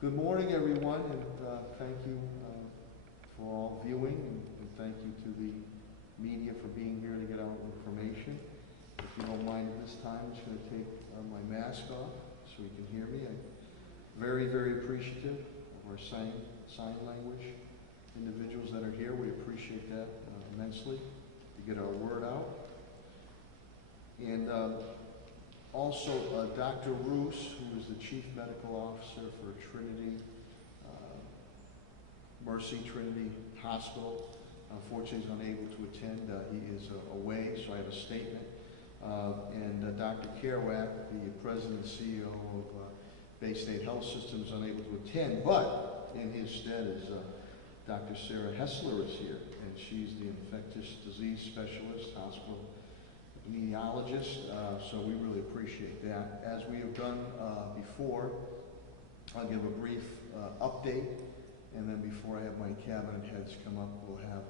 Good morning, everyone, and thank you for all viewing, and thank you to the media for being here to get out information. If you don't mind at this time, I'm just going to take my mask off so you can hear me. I'm very, very appreciative of our sign language individuals that are here. We appreciate that immensely to get our word out. And also, Dr. Roos, who is the Chief Medical Officer for Trinity, Mercy Trinity Hospital, unfortunately is unable to attend. He is away, so I have a statement. And Dr. Kerouac, the President and CEO of Bay State Health System, is unable to attend, but in his stead is Dr. Sarah Hessler is here, and she's the infectious disease specialist, hospital epidemiologist, so we really appreciate that. As we have done before, I'll give a brief update, and then before I have my cabinet heads come up, we'll have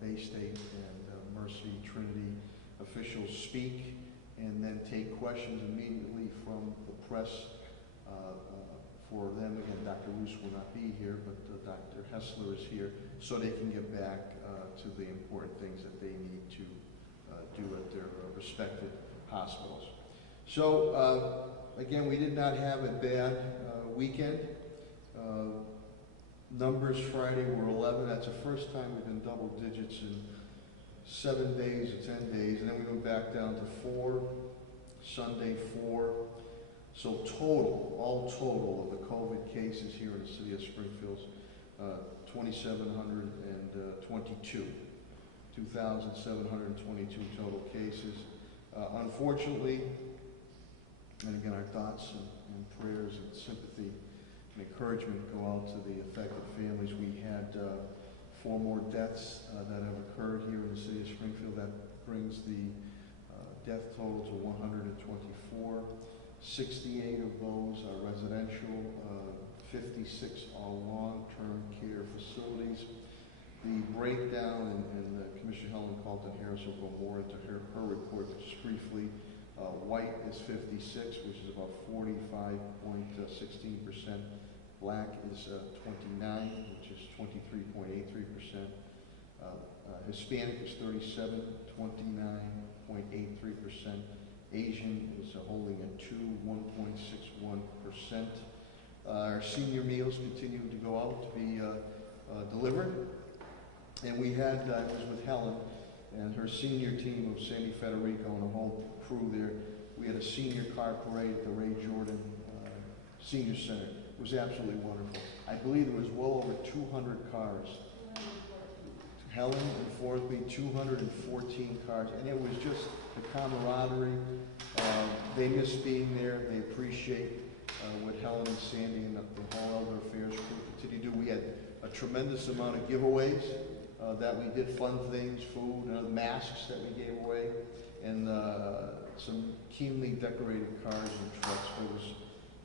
Bay State and Mercy Trinity officials speak, and then take questions immediately from the press for them. Again, Dr. Roos will not be here, but Dr. Hessler is here, so they can get back to the important things that they need to do at their respective hospitals. So, again, we did not have a bad weekend. Numbers Friday were 11. That's the first time we've been double digits in 7 days or 10 days. And then we went back down to 4, Sunday 4. So all total of the COVID cases here in the city of Springfield, 2,722. 2,722 total cases. Unfortunately, and again, our thoughts and prayers and sympathy and encouragement go out to the affected families. We had 4 more deaths that have occurred here in the city of Springfield. That brings the death total to 124. 68 of those are residential, 56 are long-term care facilities. The breakdown, and Commissioner Helen Carlton-Harris will go more into her report just briefly. White is 56, which is about 45.16%. Black is 29, which is 23.83%. Hispanic is 37, 29.83%. Asian is holding at 1.61%. Our senior meals continue to go out to be delivered. And we had, I was with Helen and her senior team of Sandy Federico and a whole crew there. We had a senior car parade at the Ray Jordan Senior Center. It was absolutely wonderful. I believe there was well over 200 cars. Helen informed me 214 cars, and it was just the camaraderie. They miss being there. They appreciate what Helen and Sandy and the whole Elder Affairs crew continue to do. We had a tremendous amount of giveaways that we did, fun things, food, masks that we gave away, and some keenly decorated cars and trucks. It was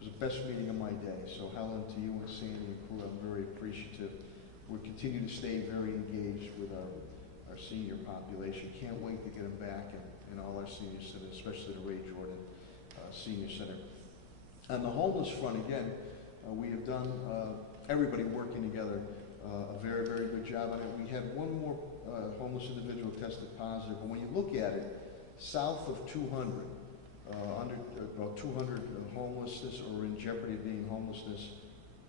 the best meeting of my day. So Helen, to you and Sandy and crew, I'm very appreciative. We continue to stay very engaged with our senior population. Can't wait to get them back in all our senior centers, especially the Ray Jordan Senior Center. On the homeless front, again, we have done, everybody working together, a very, very good job. I mean, we had one more homeless individual tested positive, but when you look at it, south of 200, under about 200 homelessness or in jeopardy of being homelessness,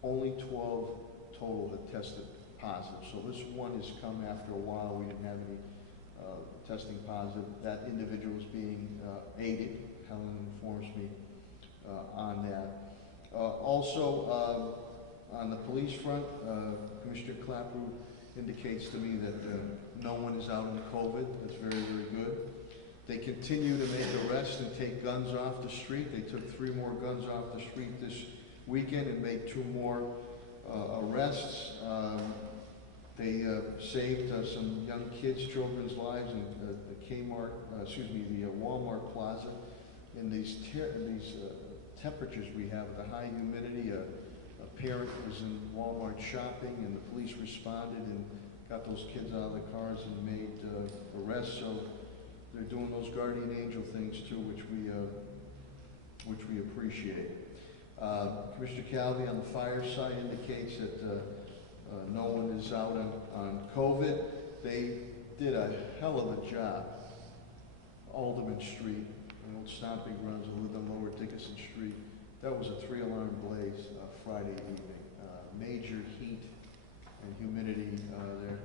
only 12 total had tested positive. So this one has come after a while. We didn't have any testing positive. That individual is being aided. Helen informs me on that. Also, on the police front, Commissioner Clapper indicates to me that no one is out in COVID. That's very, very good. They continue to make arrests and take guns off the street. They took 3 more guns off the street this weekend and made 2 more arrests. They saved some young kids, children's lives in the Walmart Plaza. In these temperatures we have, the high humidity, a parent was in Walmart shopping, and the police responded and got those kids out of the cars and made arrests. So they're doing those guardian angel things too, which we appreciate. Commissioner Calvi on the fire side indicates that no one is out on COVID. They did a hell of a job. Alderman Street, an old stomping grounds, I lived on Lower Dickinson Street. That was a 3-alarm blaze Friday evening. Major heat and humidity there.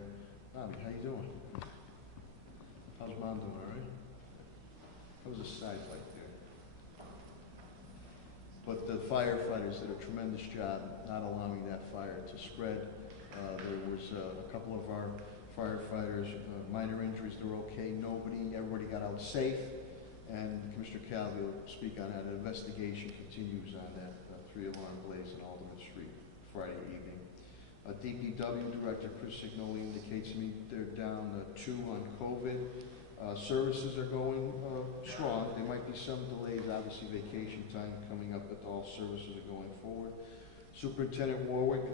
Bobby, how you doing? How's Mom doing, all right? How was the side light there? But the firefighters did a tremendous job not allowing that fire to spread. There was a couple of our firefighters, minor injuries, they're okay, everybody got out safe, and Commissioner Calvi will speak on that. An investigation continues on that 3-alarm blaze in Alderman Street Friday evening. DPW Director Chris Signoli indicates to me they're down 2 on COVID. Services are going strong. There might be some delays, obviously vacation time coming up, but all services are going forward. Superintendent Warwick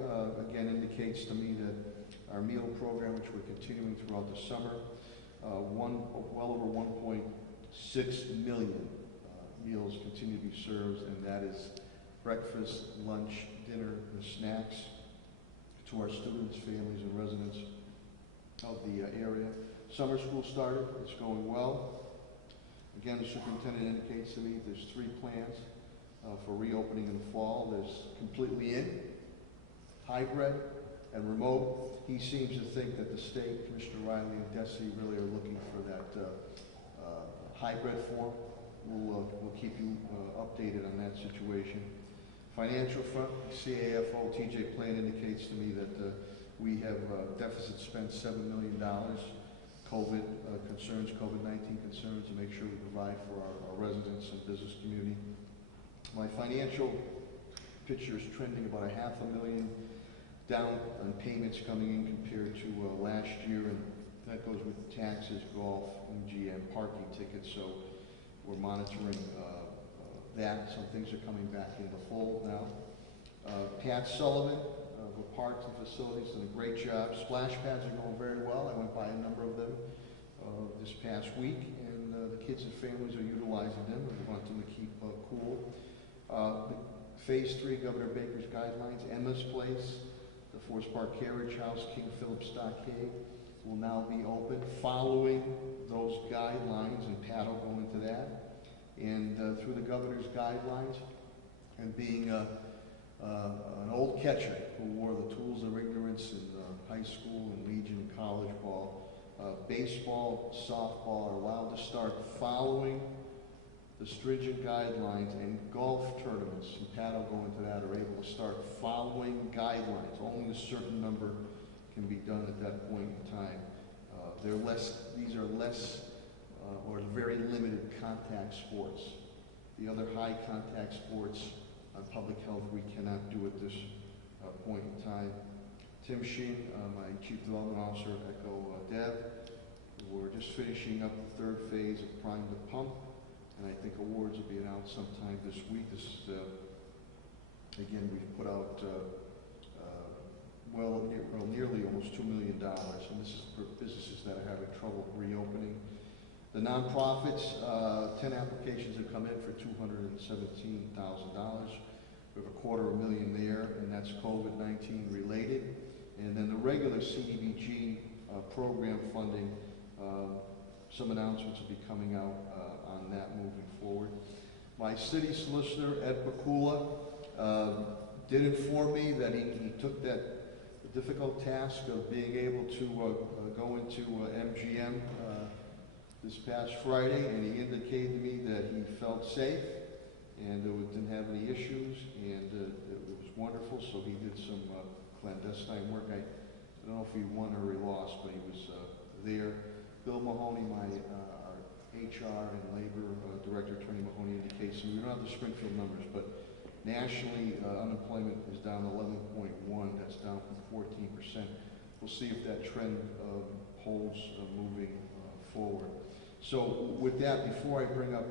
again indicates to me that our meal program, which we're continuing throughout the summer, well over 1.6 million meals continue to be served, and that is breakfast, lunch, dinner, and snacks to our students, families, and residents of the area. Summer school started, it's going well. Again, the superintendent indicates to me there's 3 plans for reopening in the fall. There's completely in, hybrid, and remote. He seems to think that the state, Commissioner Riley and Desi, really are looking for that hybrid form. We'll keep you updated on that situation. Financial front, CAFO TJ Plan indicates to me that we have deficit spent $7 million. COVID concerns, COVID-19 concerns, to make sure we provide for our residents and business community. My financial picture is trending about $500,000 down on payments coming in compared to last year, and that goes with taxes, golf, MGM, parking tickets, so we're monitoring that. Some things are coming back into fold now. Pat Sullivan with Parks and Facilities done a great job. Splash pads are going very well. I went by a number of them this past week, and the kids and families are utilizing them. We want them to keep cool. Phase 3, Governor Baker's guidelines, Emma's Place, the Forest Park Carriage House, King Philip Stockade will now be open following those guidelines, and Pat will go into that. And through the governor's guidelines, and being an old catcher who wore the tools of ignorance in high school and Legion and college ball, baseball, softball are allowed to start following the stringent guidelines, and golf tournaments, and Pat will go into that, are able to start following guidelines. Only a certain number can be done at that point in time. These are less or very limited contact sports. The other high contact sports on public health we cannot do at this point in time. Tim Sheen, my Chief Development Officer at Echo Dev, we're just finishing up the 3rd phase of Prime to Pump, and I think awards will be announced sometime this week. This is, again, we've put out nearly almost $2 million, and this is for businesses that are having trouble reopening. The nonprofits, 10 applications have come in for $217,000. We have $250,000 there, and that's COVID-19 related. And then the regular CDBG program funding, some announcements will be coming out on that moving forward. My city solicitor, Ed Bakula, did inform me that he took that difficult task of being able to go into MGM this past Friday, and he indicated to me that he felt safe and didn't have any issues, and it was wonderful. So he did some clandestine work. I don't know if he won or he lost, but he was there. Bill Mahoney, my our HR and Labor Director, Attorney Mahoney, indicates, and we don't have the Springfield numbers, but nationally unemployment is down 11.1. That's down from 14%. We'll see if that trend holds moving forward. So with that, before I bring up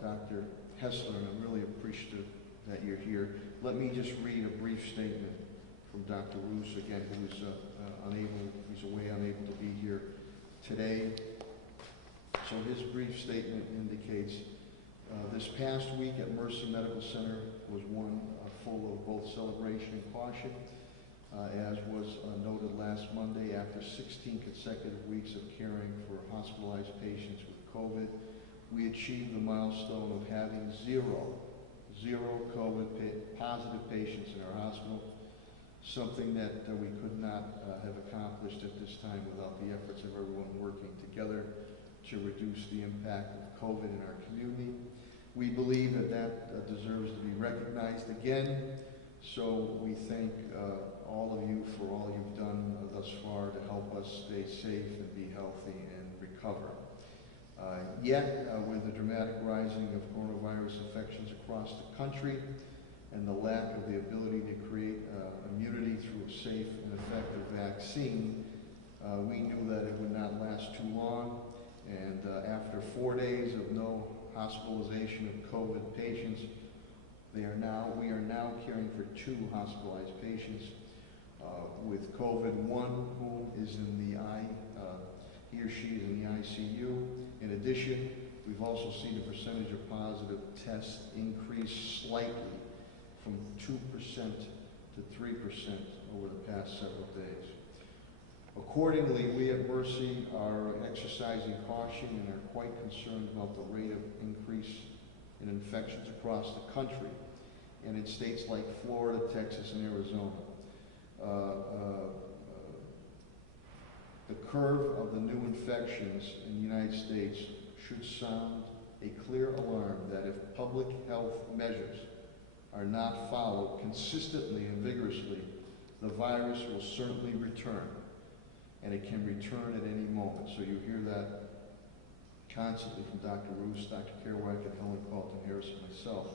Dr. Hessler, and I'm really appreciative that you're here, let me just read a brief statement from Dr. Roos, again, who's he's unable to be here today. So his brief statement indicates, this past week at Mercy Medical Center was one full of both celebration and caution. As was noted last Monday, after 16 consecutive weeks of caring for hospitalized patients with COVID, we achieved the milestone of having zero COVID positive patients in our hospital, something that we could not have accomplished at this time without the efforts of everyone working together to reduce the impact of COVID in our community. We believe that deserves to be recognized again, so we thank all of you for all you've done thus far to help us stay safe and be healthy and recover. Yet, with the dramatic rising of coronavirus infections across the country and the lack of the ability to create immunity through a safe and effective vaccine, we knew that it would not last too long. And after 4 days of no hospitalization of COVID patients, we are now caring for 2 hospitalized patients with COVID. One whom is in the he or she is in the ICU. In addition, we've also seen the percentage of positive tests increase slightly from 2% to 3% over the past several days. Accordingly, we at Mercy are exercising caution and are quite concerned about the rate of increase in infections across the country and in states like Florida, Texas, and Arizona. The curve of the new infections in the United States should sound a clear alarm that if public health measures are not followed consistently and vigorously, the virus will certainly return, and it can return at any moment. So you hear that constantly from Dr. Roos, Dr. Kerouac, and Helen Carlton Harris, and myself.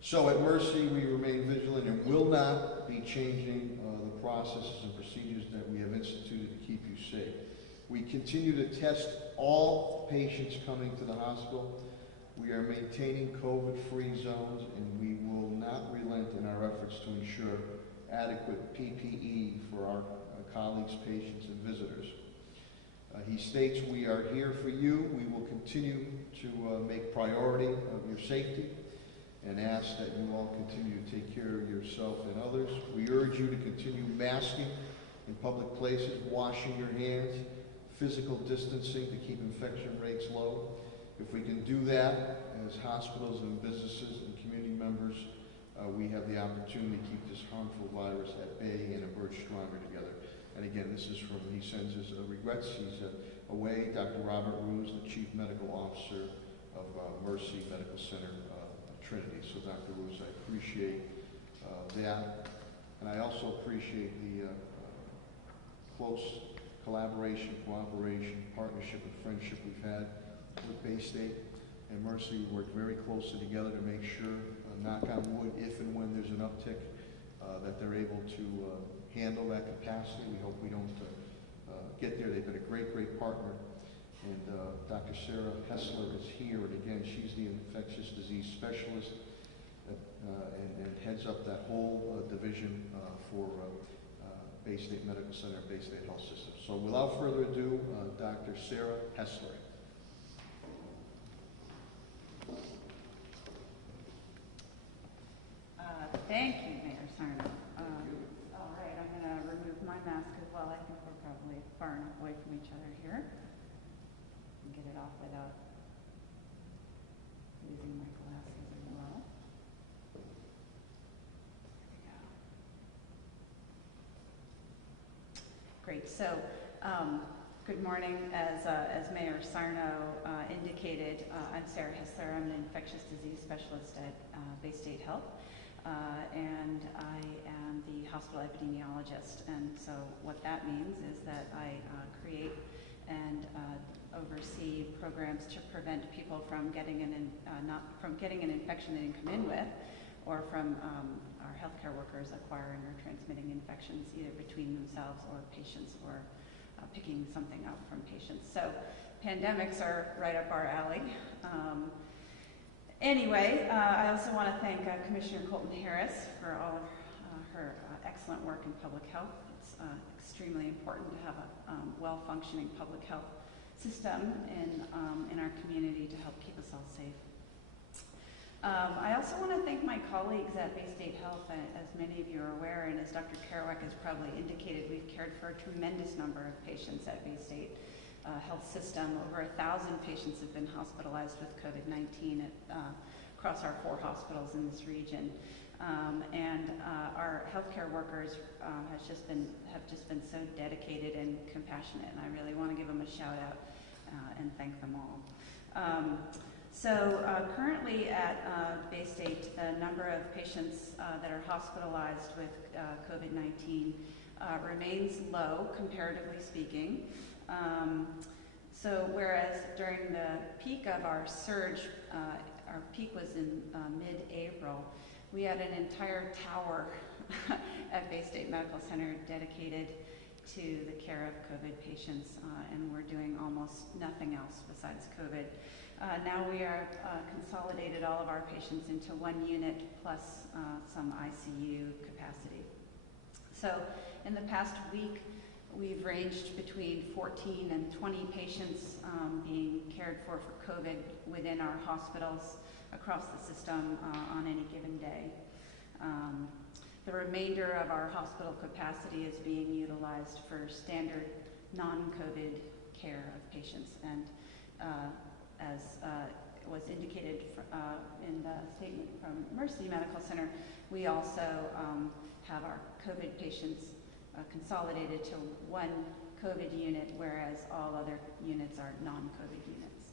So at Mercy, we remain vigilant and will not be changing the processes and procedures that we have instituted to keep you safe. We continue to test all patients coming to the hospital. We are maintaining COVID-free zones, and we will not relent in our efforts to ensure adequate PPE for our colleagues, patients, and visitors. He states, we are here for you. We will continue to make priority of your safety and ask that you all continue to take care of yourself and others. We urge you to continue masking in public places, washing your hands, physical distancing to keep infection rates low. If we can do that as hospitals and businesses and community members, we have the opportunity to keep this harmful virus at bay and emerge stronger together. And again, this is from, he sends his regrets. He's away, Dr. Robert Roos, the Chief Medical Officer of Mercy Medical Center, Trinity. So Dr. Roos, I appreciate that. And I also appreciate the close collaboration, cooperation, partnership, and friendship we've had with Bay State and Mercy. We work very closely together to make sure, knock on wood, if and when there's an uptick, that they're able to handle that capacity. We hope we don't get there. They've been a great, great partner. And Dr. Sarah Hessler is here, and again, she's the infectious disease specialist and heads up that whole division for Bay State Medical Center, Bay State Health System. So without further ado, Dr. Sarah Hessler. Thank you, Mayor Sarno. All right, I'm going to remove my mask as well. I think we're probably far enough away from each other here. And get it off without using my glasses as well. There we go. Great. So, good morning. As Mayor Sarno indicated, I'm Sarah Hessler. I'm an infectious disease specialist at Bay State Health. And I am the hospital epidemiologist, and so what that means is that I create and oversee programs to prevent people from getting an infection they didn't come in with, or from our healthcare workers acquiring or transmitting infections either between themselves or patients, or picking something up from patients. So pandemics are right up our alley. Anyway, I also want to thank Commissioner Colton Harris for all of her excellent work in public health. It's extremely important to have a well-functioning public health system in our community to help keep us all safe. I also want to thank my colleagues at Bay State Health. As many of you are aware, and as Dr. Kerouac has probably indicated, we've cared for a tremendous number of patients at Bay State Health System. Over 1,000 patients have been hospitalized with COVID-19 across our 4 hospitals in this region. Our healthcare workers have just been so dedicated and compassionate, and I really want to give them a shout out and thank them all. Currently at Bay State, the number of patients that are hospitalized with COVID-19 remains low, comparatively speaking. Whereas during the peak of our surge, our peak was in mid-April, we had an entire tower at Bay State Medical Center dedicated to the care of COVID patients, and we're doing almost nothing else besides COVID. Now we are consolidated all of our patients into 1 unit plus some ICU capacity. So in the past week, we've ranged between 14 and 20 patients being cared for COVID within our hospitals across the system on any given day. The remainder of our hospital capacity is being utilized for standard non-COVID care of patients. And as was indicated in the statement from Mercy Medical Center, we also have our COVID patients consolidated to 1 COVID unit, whereas all other units are non-COVID units.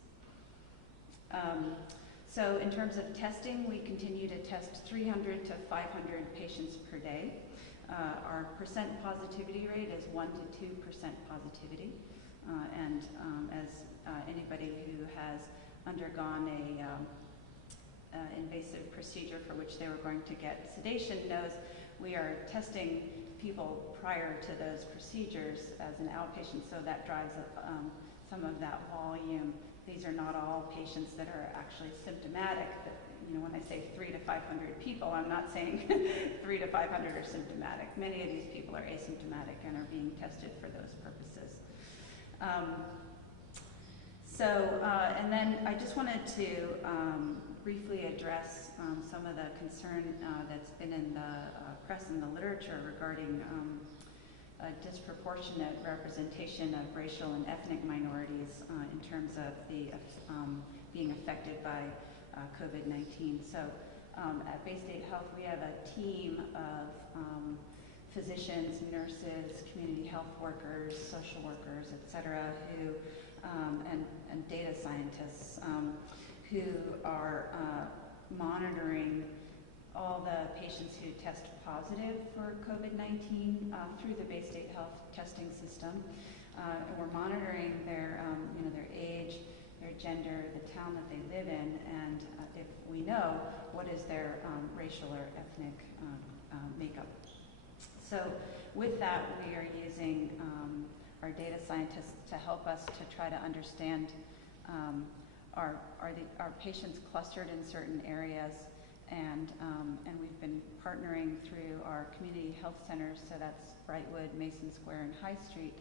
So in terms of testing, we continue to test 300 to 500 patients per day. Our percent positivity rate is 1 to 2% positivity. As anybody who has undergone a invasive procedure for which they were going to get sedation knows, we are testing people prior to those procedures as an outpatient, so that drives up some of that volume. These are not all patients that are actually symptomatic. But, you know, when I say 300 to 500 people, I'm not saying 300 to 500 are symptomatic. Many of these people are asymptomatic and are being tested for those purposes. And then I just wanted to briefly address some of the concern that's been in the press and the literature regarding a disproportionate representation of racial and ethnic minorities in terms of the being affected by COVID-19. So at Bay State Health, we have a team of physicians, nurses, community health workers, social workers, et cetera, who, and data scientists who are monitoring all the patients who test positive for COVID-19 through the Bay State Health testing system. And we're monitoring their, their age, their gender, the town that they live in, and if we know, what is their racial or ethnic makeup. So with that, we are using our data scientists to help us to try to understand are patients clustered in certain areas, and we've been partnering through our community health centers, so that's Brightwood, Mason Square, and High Street,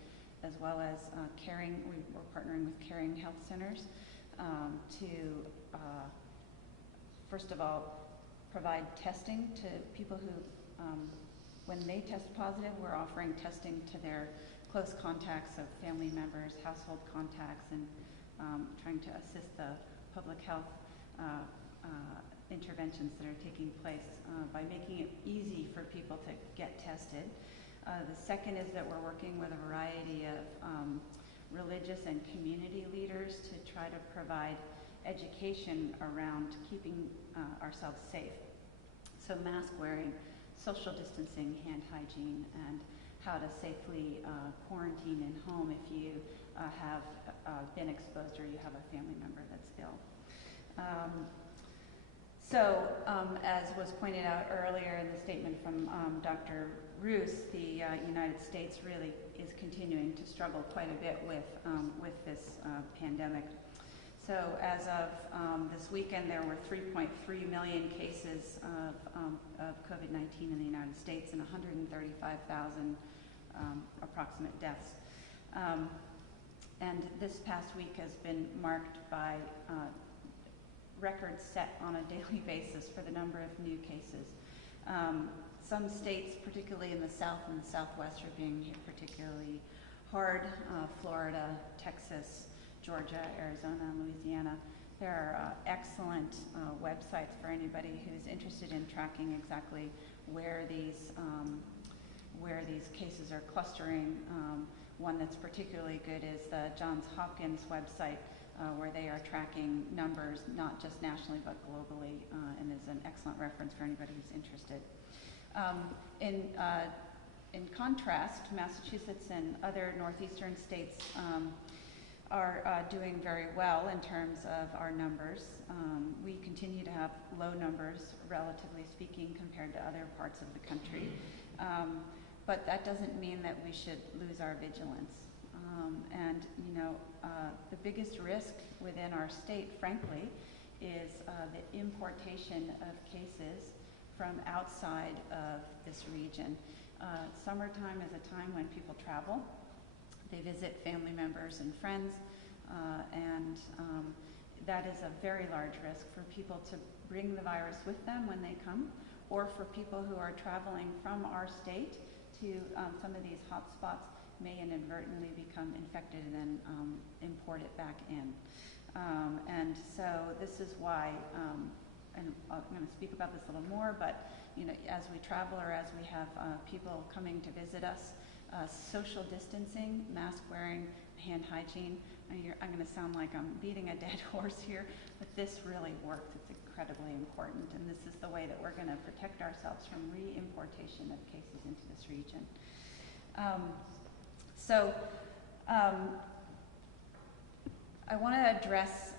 as well as Caring. We're partnering with Caring Health Centers to, first of all, provide testing to people who, when they test positive, we're offering testing to their close contacts of family members, household contacts, and trying to assist the public health interventions that are taking place by making it easy for people to get tested. The second is that we're working with a variety of religious and community leaders to try to provide education around keeping ourselves safe. So mask wearing, social distancing, hand hygiene, and how to safely quarantine in home if you have been exposed or you have a family member that's ill. As was pointed out earlier in the statement from Dr. Roos, the United States really is continuing to struggle quite a bit with this pandemic. So as of this weekend, there were 3.3 million cases of COVID-19 in the United States and 135,000 approximate deaths. And this past week has been marked by records set on a daily basis for the number of new cases. Some states, particularly in the South and the Southwest, are being hit particularly hard. Florida, Texas, Georgia, Arizona, and Louisiana. There are excellent websites for anybody who's interested in tracking exactly where these cases are clustering. One that's particularly good is the Johns Hopkins website, where they are tracking numbers not just nationally but globally, and is an excellent reference for anybody who's interested. In contrast, Massachusetts and other northeastern states are doing very well in terms of our numbers. We continue to have low numbers, relatively speaking, compared to other parts of the country. But that doesn't mean that we should lose our vigilance. The biggest risk within our state, frankly, is the importation of cases from outside of this region. Summertime is a time when people travel. They visit family members and friends, and that is a very large risk for people to bring the virus with them when they come, or for people who are traveling from our state to some of these hot spots may inadvertently become infected and then import it back in. And so this is why, and I'm going to speak about this a little more, but as we travel or as we have people coming to visit us, social distancing, mask wearing, hand hygiene. I'm going to sound like I'm beating a dead horse here, but this really works. It's incredibly important, and this is the way that we're going to protect ourselves from re-importation of cases into this region. I want to address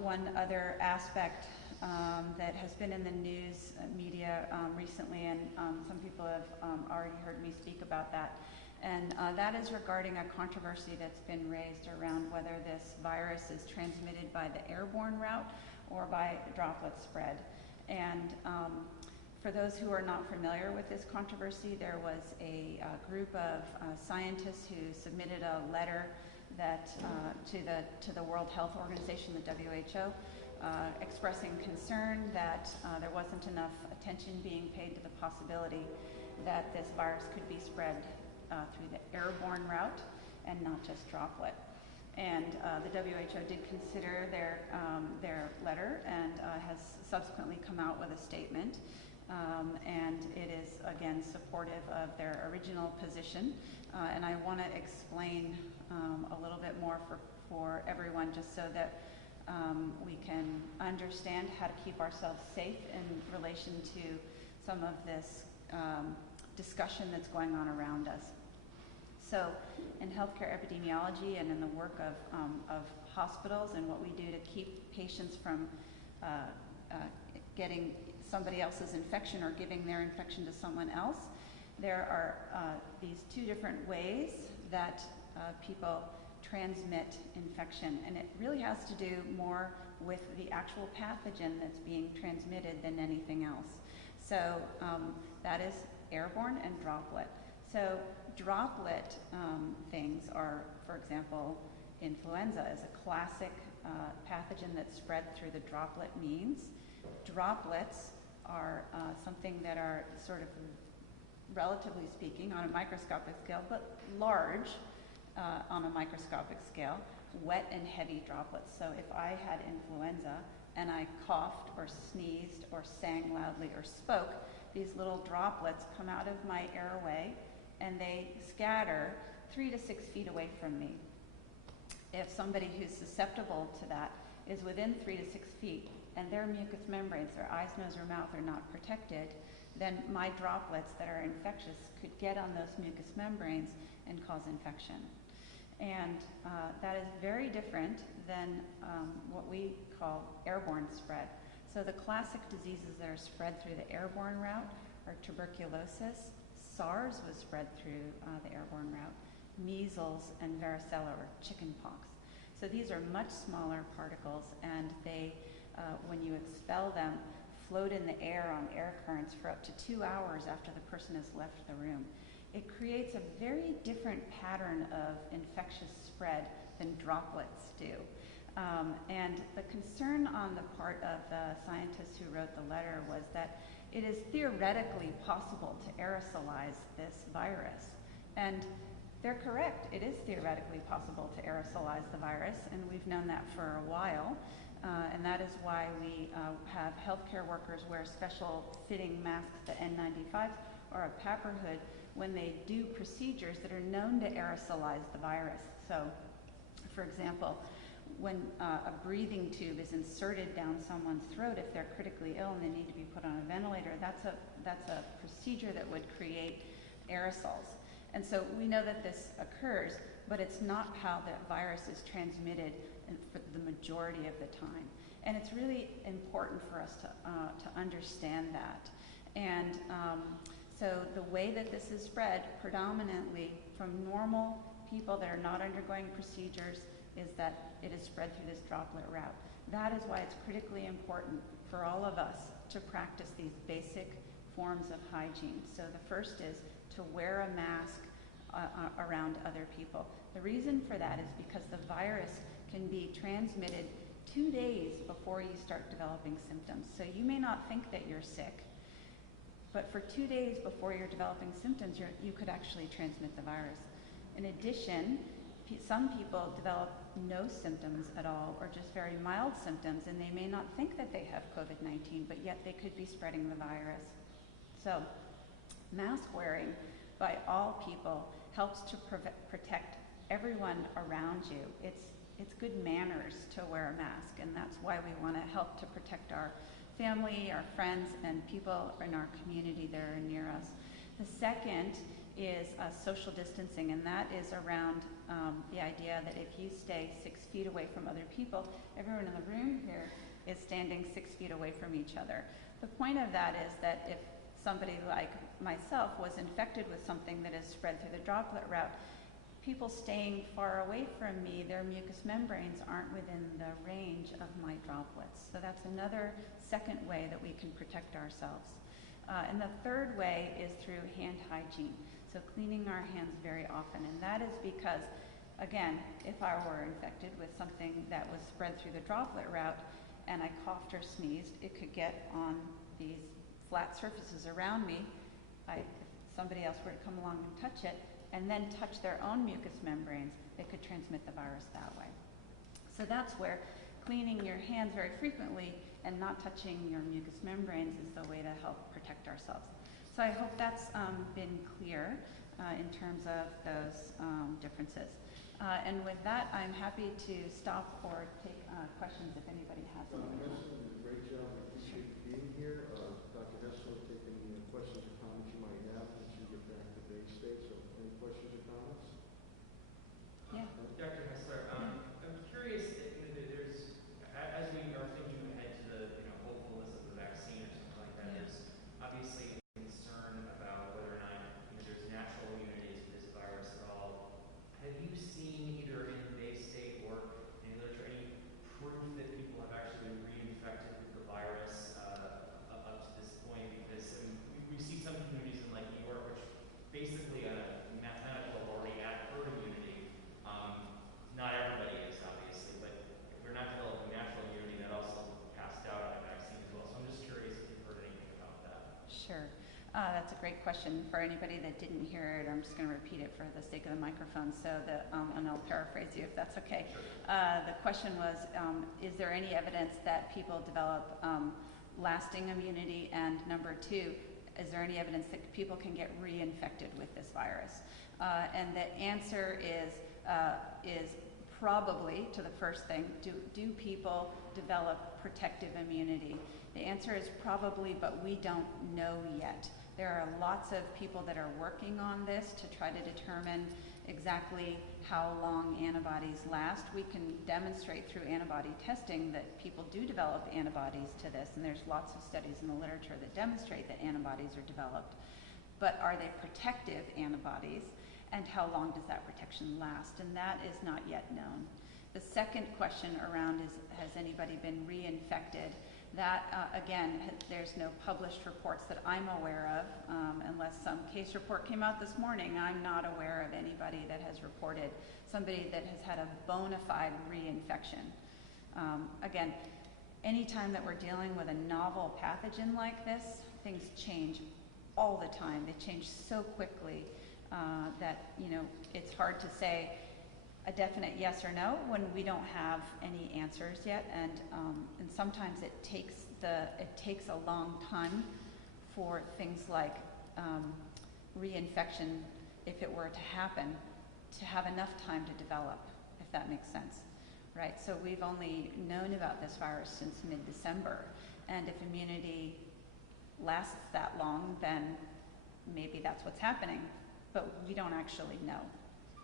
one other aspect that has been in the news media recently, and some people have already heard me speak about that. And that is regarding a controversy that's been raised around whether this virus is transmitted by the airborne route or by droplet spread. And for those who are not familiar with this controversy, there was a group of scientists who submitted a letter that to the World Health Organization, the WHO, expressing concern that there wasn't enough attention being paid to the possibility that this virus could be spread through the airborne route and not just droplet. And the WHO did consider their letter and has subsequently come out with a statement. And it is, again, supportive of their original position. And I want to explain a little bit more for everyone, just so that we can understand how to keep ourselves safe in relation to some of this discussion that's going on around us. So in healthcare epidemiology and in the work of hospitals and what we do to keep patients from getting somebody else's infection or giving their infection to someone else, there are these two different ways that people transmit infection, and it really has to do more with the actual pathogen that's being transmitted than anything else. So that is airborne and droplet. So droplet things are, for example, influenza is a classic pathogen that's spread through the droplet means. Droplets are something that are sort of, relatively speaking, on a microscopic scale, but large on a microscopic scale, wet and heavy droplets. So if I had influenza and I coughed or sneezed or sang loudly or spoke, these little droplets come out of my airway and they scatter 3 to 6 feet away from me. If somebody who's susceptible to that is within 3 to 6 feet and their mucous membranes, their eyes, nose, or mouth are not protected, then my droplets that are infectious could get on those mucous membranes and cause infection. And that is very different than what we call airborne spread. So the classic diseases that are spread through the airborne route are tuberculosis. SARS was spread through the airborne route. Measles and varicella, or chickenpox. So these are much smaller particles, and they, when you expel them, float in the air on air currents for up to 2 hours after the person has left the room. It creates a very different pattern of infectious spread than droplets do. And the concern on the part of the scientists who wrote the letter was that it is theoretically possible to aerosolize this virus. And they're correct. It is theoretically possible to aerosolize the virus, and we've known that for a while. And that is why we have healthcare workers wear special fitting masks, the N95s, or a PAPR hood, when they do procedures that are known to aerosolize the virus. So, for example, when a breathing tube is inserted down someone's throat, if they're critically ill and they need to be put on a ventilator, that's a procedure that would create aerosols. And so we know that this occurs, but it's not how the virus is transmitted for the majority of the time. And it's really important for us to understand that. And so the way that this is spread predominantly from normal people that are not undergoing procedures is that it is spread through this droplet route. That is why it's critically important for all of us to practice these basic forms of hygiene. So the first is to wear a mask around other people. The reason for that is because the virus can be transmitted 2 days before you start developing symptoms. So you may not think that you're sick, but for 2 days before you're developing symptoms, you could actually transmit the virus. In addition, some people develop no symptoms at all or just very mild symptoms, and they may not think that they have COVID-19, but yet they could be spreading the virus. So mask wearing by all people helps to protect everyone around you. It's good manners to wear a mask, and that's why we want to help to protect our family, our friends, and people in our community that are near us. The second is social distancing, and that is around the idea that if you stay 6 feet away from other people, everyone in the room here is standing 6 feet away from each other. The point of that is that if somebody like myself was infected with something that is spread through the droplet route, people staying far away from me, their mucous membranes aren't within the range of my droplets. So that's another second way that we can protect ourselves. And the third way is through hand hygiene. So cleaning our hands very often. And that is because, again, if I were infected with something that was spread through the droplet route and I coughed or sneezed, it could get on these flat surfaces around me. If somebody else were to come along and touch it, and then touch their own mucous membranes, they could transmit the virus that way. So that's where cleaning your hands very frequently and not touching your mucous membranes is the way to help protect ourselves. So I hope that's been clear in terms of those differences. And with that, I'm happy to stop or take questions if anybody has any. Dr. Hessel did a great job. I appreciate you being here. Dr. Hessel will take any questions or comments you might have once you get back to Bay State. So any questions or comments? Yeah. Dr. Hessler, I'm curious, there's, as we are thinking ahead to the hopefulness of the vaccine or something like that, there's obviously a concern about whether or not there's natural immunity to this virus at all. Have you seen either in Bay State or in literature any proof that people have actually been reinfected with the virus up to this point? Because we see some communities in like New York, which basically on a mathematical level already at herd immunity. Not everybody is, obviously, but if we're not developing natural immunity, that also passed out on a vaccine as well. So I'm just curious if you've heard anything about that. Sure. That's a great question. For anybody that didn't hear it, I'm just going to repeat it for the sake of the microphone, and I'll paraphrase you if that's okay. Sure. The question was, is there any evidence that people develop lasting immunity? And number two, is there any evidence that people can get reinfected with this virus? And the answer is probably, to the first thing, do people develop protective immunity? The answer is probably, but we don't know yet. There are lots of people that are working on this to try to determine exactly how long antibodies last. We can demonstrate through antibody testing that people do develop antibodies to this, and there's lots of studies in the literature that demonstrate that antibodies are developed. But are they protective antibodies? And how long does that protection last? And that is not yet known. The second question around is, has anybody been reinfected? That, again, there's no published reports that I'm aware of, unless some case report came out this morning. I'm not aware of anybody that has reported somebody that has had a bona fide reinfection. Again, anytime that we're dealing with a novel pathogen like this, things change all the time. They change so quickly that, you know, it's hard to say a definite yes or no when we don't have any answers yet, and sometimes it takes a long time for things like reinfection, if it were to happen, to have enough time to develop, if that makes sense, right? So we've only known about this virus since mid-December, and if immunity lasts that long, then maybe that's what's happening, but we don't actually know.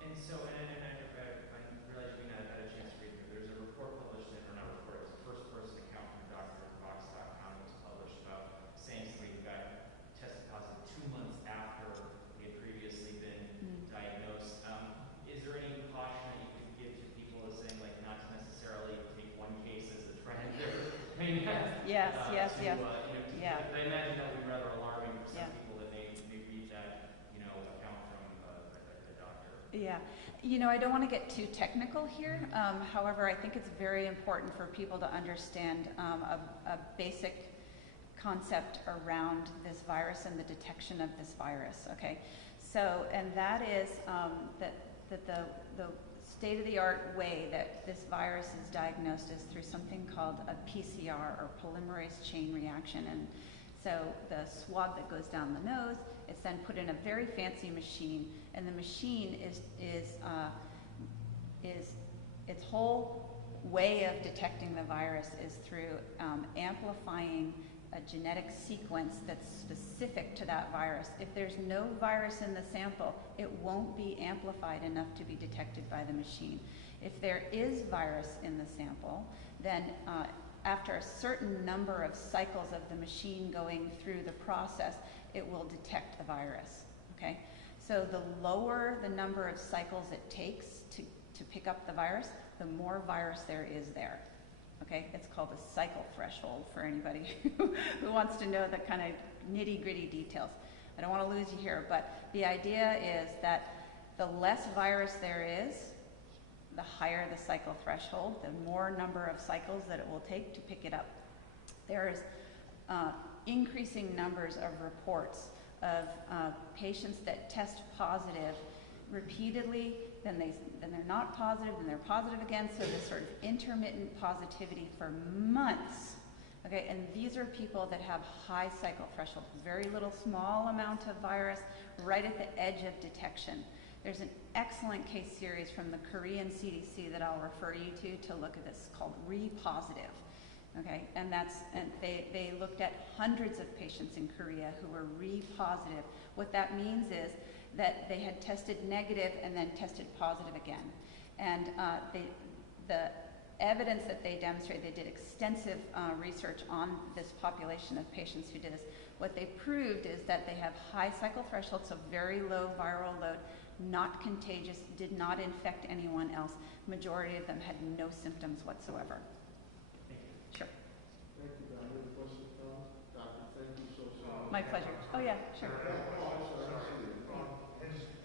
And so, I realize we not had a chance to read through. There's a report published in, or not a report, it was a first-person account from drvox.com that was published about saying somebody who got tested positive 2 months after he had previously been diagnosed. Is there any caution that you could give to people as saying, like, not to necessarily take one case as a trend? Yes. Yeah. I imagine that would be rather alarming for some people that may read that, you know, account from a doctor. Yeah. You know, I don't want to get too technical here. However, I think it's very important for people to understand a basic concept around this virus and the detection of this virus. Okay, so, and that is that the state-of-the-art way that this virus is diagnosed is through something called a PCR, or polymerase chain reaction. And so the swab that goes down the nose, it's then put in a very fancy machine, and the machine is its whole way of detecting the virus is through amplifying a genetic sequence that's specific to that virus. If there's no virus in the sample, it won't be amplified enough to be detected by the machine. If there is virus in the sample, then after a certain number of cycles of the machine going through the process, it will detect the virus, okay? So the lower the number of cycles it takes to pick up the virus, the more virus there is there. Okay, it's called a cycle threshold for anybody who wants to know the kind of nitty-gritty details. I don't want to lose you here, but the idea is that the less virus there is, the higher the cycle threshold, the more number of cycles that it will take to pick it up. There's increasing numbers of reports of patients that test positive repeatedly, then they're not positive, then they're positive again, so this sort of intermittent positivity for months. Okay, and these are people that have high cycle thresholds, very little small amount of virus right at the edge of detection. There's an excellent case series from the Korean CDC that I'll refer you to look at this, called Re-positive. Okay, and they looked at hundreds of patients in Korea who were Re-positive. What that means is that they had tested negative and then tested positive again. And the evidence that they demonstrated, they did extensive research on this population of patients who did this. What they proved is that they have high cycle thresholds, so very low viral load, not contagious, did not infect anyone else. Majority of them had no symptoms whatsoever. Thank you. Sure. Thank you, Don. Any questions, Don? Doctor, thank you so much. My pleasure. Oh yeah, sure.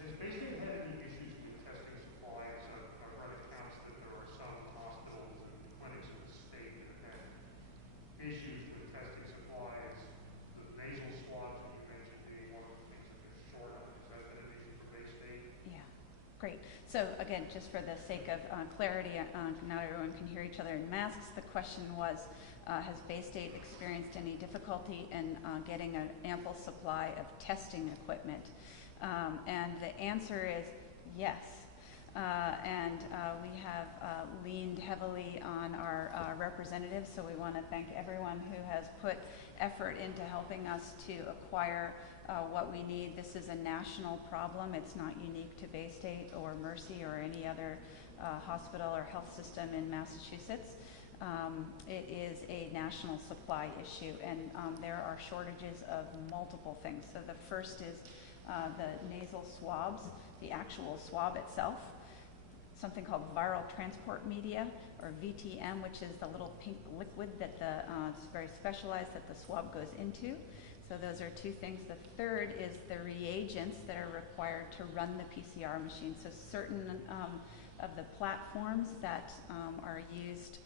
Has Bay-State had any issues with testing supplies? I've read accounts that there are some hospitals and clinics in the state that have had issues with testing supplies. The nasal swabs that you mentioned being one of the things that they're short of. Has that been an issue for Bay-State? Yeah, great. So again, just for the sake of clarity, now everyone can hear each other in masks, the question was, has Bay-State experienced any difficulty in getting an ample supply of testing equipment? And the answer is yes. We have leaned heavily on our representatives, so we want to thank everyone who has put effort into helping us to acquire what we need. This is a national problem. It's not unique to Bay-State or Mercy or any other hospital or health system in Massachusetts. It is a national supply issue, and there are shortages of multiple things. So the first is the nasal swabs, the actual swab itself, something called viral transport media, or VTM, which is the little pink liquid that it's very specialized that the swab goes into. So those are two things. The third is the reagents that are required to run the PCR machine. So certain of the platforms that are used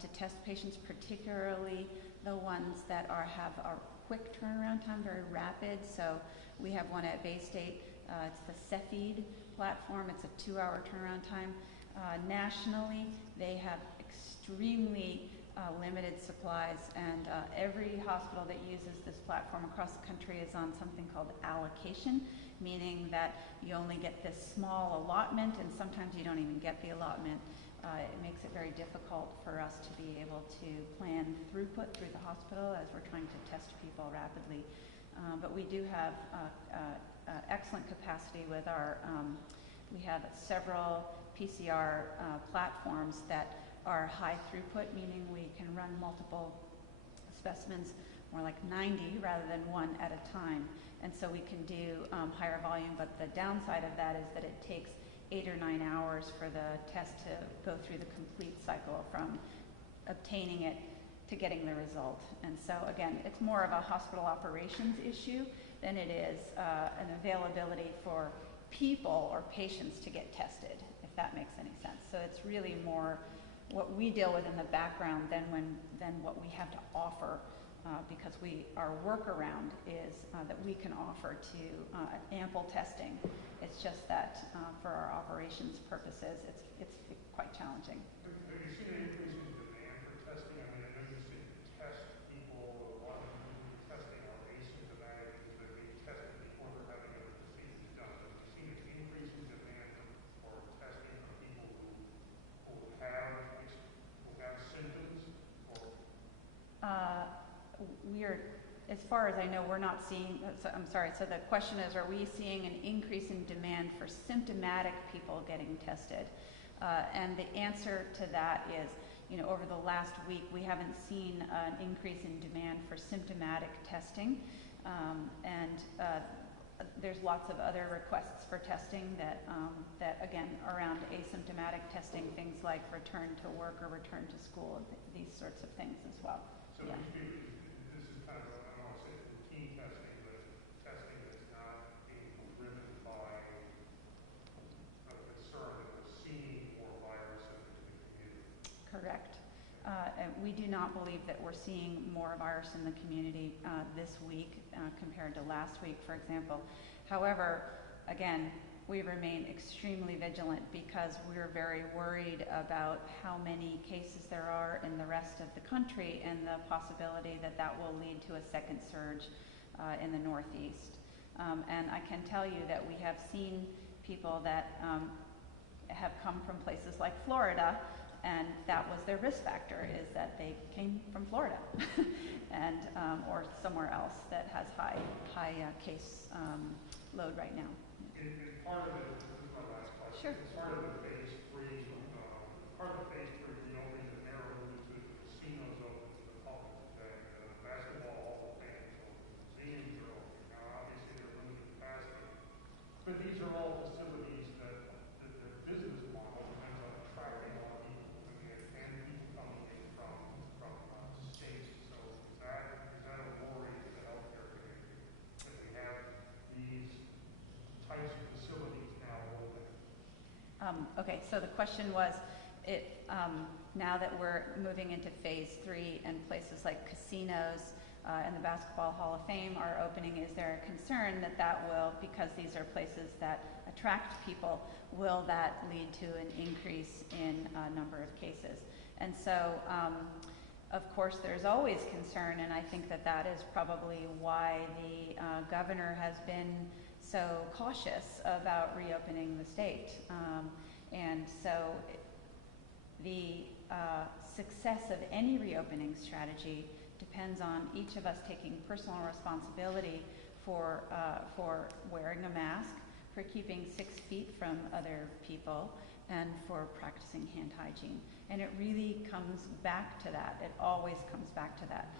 to test patients, particularly the ones that have a quick turnaround time, very rapid. So we have one at Bay State. It's the Cepheid platform. It's a 2-hour turnaround time. Nationally, they have extremely limited supplies, and every hospital that uses this platform across the country is on something called allocation, meaning that you only get this small allotment, and sometimes you don't even get the allotment. It makes it very difficult for us to be able to plan throughput through the hospital as we're trying to test people rapidly. But we do have excellent capacity with our, we have several PCR platforms that are high throughput, meaning we can run multiple specimens, more like 90 rather than one at a time. And so we can do higher volume, but the downside of that is that it takes 8 or 9 hours for the test to go through the complete cycle from obtaining it to getting the result. And so again, it's more of a hospital operations issue than it is an availability for people or patients to get tested, if that makes any sense. So it's really more what we deal with in the background than what we have to offer, because our workaround is that we can offer to ample testing. It's just that for our operations purposes, it's quite challenging. Have you seen an increase in demand for testing? I mean, I know you say test people, a lot of people who are testing are asymptomatic because they're being tested before they're having a procedure done. Have you seen an increase in demand for testing for people who have symptoms? As far as I know, we're not seeing, I'm sorry, so the question is, are we seeing an increase in demand for symptomatic people getting tested? And the answer to that is, over the last week, we haven't seen an increase in demand for symptomatic testing. There's lots of other requests for testing that again, around asymptomatic testing, things like return to work or return to school, these sorts of things as well. So yeah. This is kind of, I don't want to say routine testing, but testing that's not being driven by a concern that we're seeing more virus in the community. Correct. And we do not believe that we're seeing more virus in the community this week compared to last week, for example. However, again, we remain extremely vigilant because we're very worried about how many cases there are in the rest of the country and the possibility that that will lead to a second surge in the Northeast. And I can tell you that we have seen people that have come from places like Florida, and that was their risk factor, is that they came from Florida and or somewhere else that has high case load right now. And part of it, this is my last question. Sure. It's part of the phase 3, reopening the mayor alluded to the casinos open to the public today, the basketball hall of fame, so museums are open. Now, obviously, they're limited capacity. But these are all facilities that their business model depends on attracting a lot of people coming in and people coming in from states. So is that a worry to the healthcare community that we have these types of facilities now open? Okay, so the question was, now that we're moving into phase 3 and places like casinos and the Basketball Hall of Fame are opening, is there a concern that will, because these are places that attract people, will that lead to an increase in number of cases? And so, of course, there's always concern, and I think that is probably why the governor has been so cautious about reopening the state. And so the success of any reopening strategy depends on each of us taking personal responsibility for wearing a mask, for keeping 6 feet from other people, and for practicing hand hygiene. And it really comes back to that. It always comes back to that.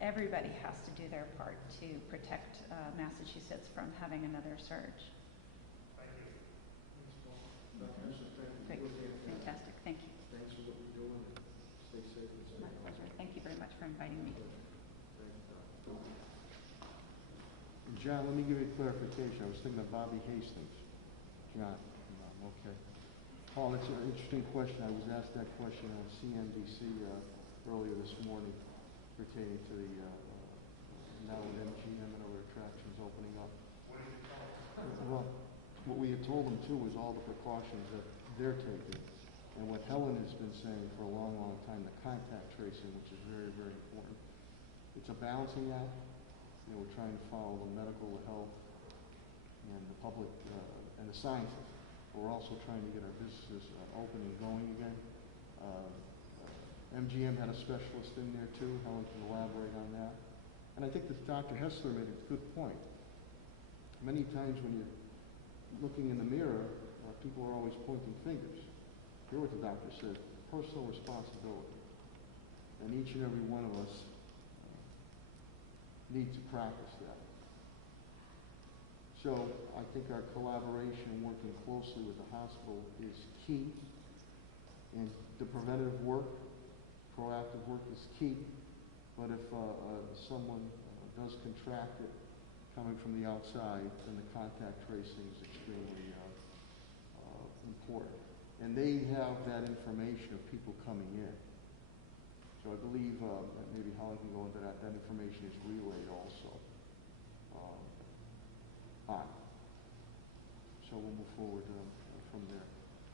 Everybody has to do their part to protect Massachusetts from having another surge. Thank you. Great. Fantastic. Thank you. Thanks for what you're doing, and stay safe. My pleasure. Thank you very much for inviting me. John, let me give you clarification. I was thinking of Bobby Hastings. John, okay. Paul, that's an interesting question. I was asked that question on CNBC earlier this morning pertaining to the now with MGM and other attractions opening up. What did you tell us? Well, what we had told them too was all the precautions that they're taking. And what Helen has been saying for a long, long time, the contact tracing, which is very, very important. It's a balancing act. You know, we're trying to follow the medical, the health, and the public, and the sciences. But we're also trying to get our businesses open and going again. MGM had a specialist in there too. Helen can elaborate on that. And I think that Dr. Hessler made a good point. Many times when you're looking in the mirror, people are always pointing fingers. Hear what the doctor said, personal responsibility. And each and every one of us need to practice that. So I think our collaboration and working closely with the hospital is key. And the preventative work, proactive work is key. But if someone does contract it coming from the outside, then the contact tracing is extremely important. And they have that information of people coming in. So I believe maybe Holly can go into that. That information is relayed also on. So we'll move forward from there.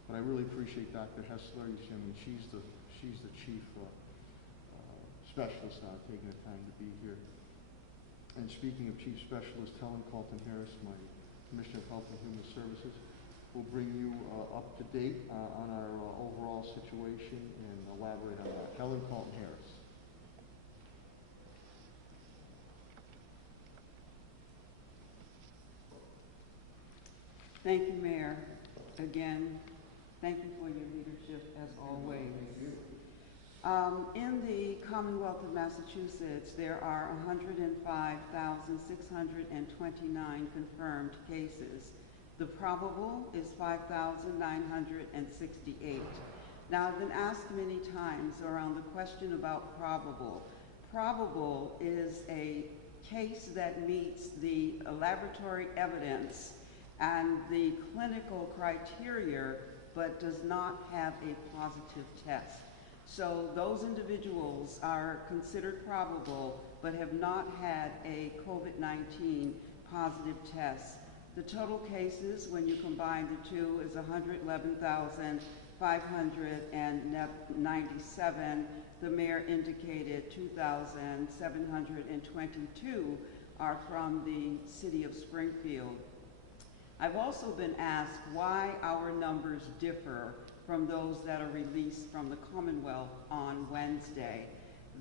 But I really appreciate Dr. Hessler. I mean, she's the chief specialist now, taking the time to be here. And speaking of chief specialist, Helen Colton-Harris, my Commissioner of Health and Human Services, will bring you up to date on our overall situation and elaborate on that. Helen Colton-Harris. Thank you, Mayor. Again, thank you for your leadership as always. In the Commonwealth of Massachusetts, there are 105,629 confirmed cases. The probable is 5,968. Now, I've been asked many times around the question about probable. Probable is a case that meets the laboratory evidence and the clinical criteria, but does not have a positive test. So those individuals are considered probable, but have not had a COVID-19 positive test. The total cases, when you combine the two, is 111,597. The mayor indicated 2,722 are from the city of Springfield. I've also been asked why our numbers differ from those that are released from the Commonwealth on Wednesday.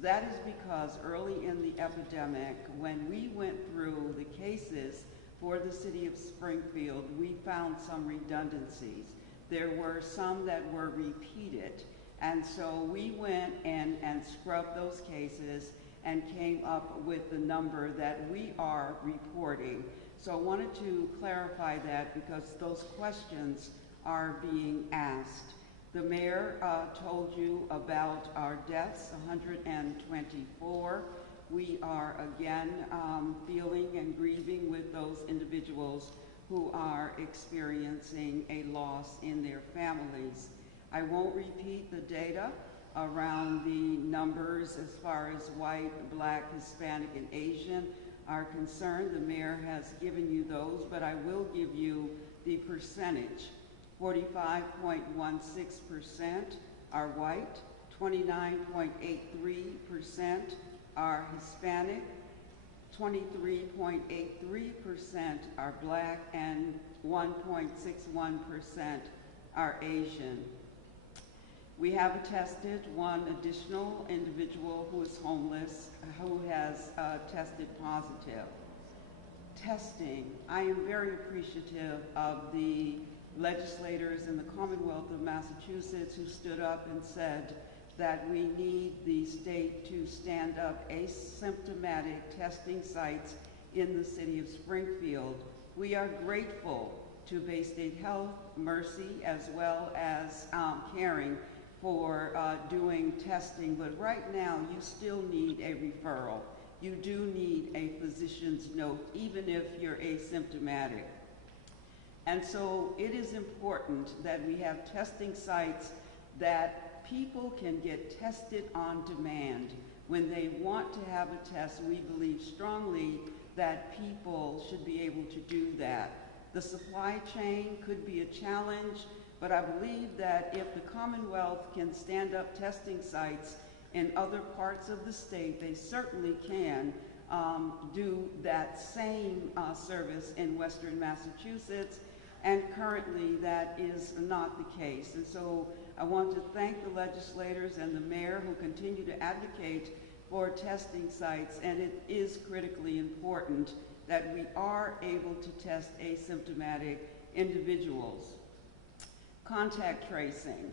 That is because early in the epidemic, when we went through the cases for the city of Springfield, we found some redundancies. There were some that were repeated. And so we went and scrubbed those cases and came up with the number that we are reporting. So I wanted to clarify that because those questions are being asked. The mayor told you about our deaths, 124. We are again feeling and grieving with those individuals who are experiencing a loss in their families. I won't repeat the data around the numbers as far as white, black, Hispanic, and Asian are concerned. The mayor has given you those, but I will give you the percentage. 45.16% are white, 29.83% are Hispanic, 23.83% are black, and 1.61% are Asian. We have attested one additional individual who is homeless who has tested positive. Testing, I am very appreciative of the legislators in the Commonwealth of Massachusetts who stood up and said that we need the state to stand up asymptomatic testing sites in the city of Springfield. We are grateful to Bay State Health, Mercy, as well as Caring for doing testing, but right now you still need a referral. You do need a physician's note, even if you're asymptomatic. And so it is important that we have testing sites that people can get tested on demand. When they want to have a test, we believe strongly that people should be able to do that. The supply chain could be a challenge, but I believe that if the Commonwealth can stand up testing sites in other parts of the state, they certainly can do that same service in Western Massachusetts, and currently that is not the case. And so I want to thank the legislators and the mayor who continue to advocate for testing sites, and it is critically important that we are able to test asymptomatic individuals. Contact tracing.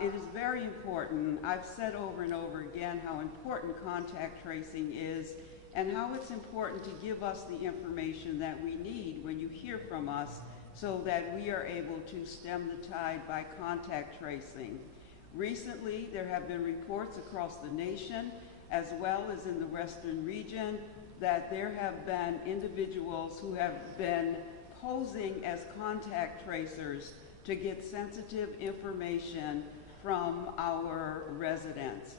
It is very important. I've said over and over again how important contact tracing is and how it's important to give us the information that we need when you hear from us so that we are able to stem the tide by contact tracing. Recently, there have been reports across the nation as well as in the Western region that there have been individuals who have been posing as contact tracers to get sensitive information from our residents.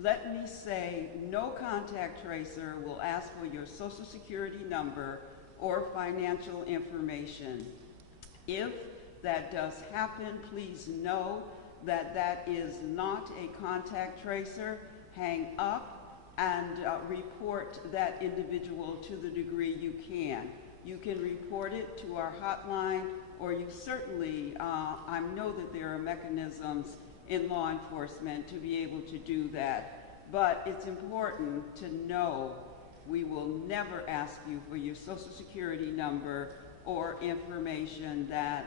Let me say, no contact tracer will ask for your Social Security number or financial information. If that does happen, please know that that is not a contact tracer. Hang up and report that individual to the degree you can. You can report it to our hotline, or you certainly, I know that there are mechanisms in law enforcement to be able to do that. But it's important to know we will never ask you for your Social Security number or information that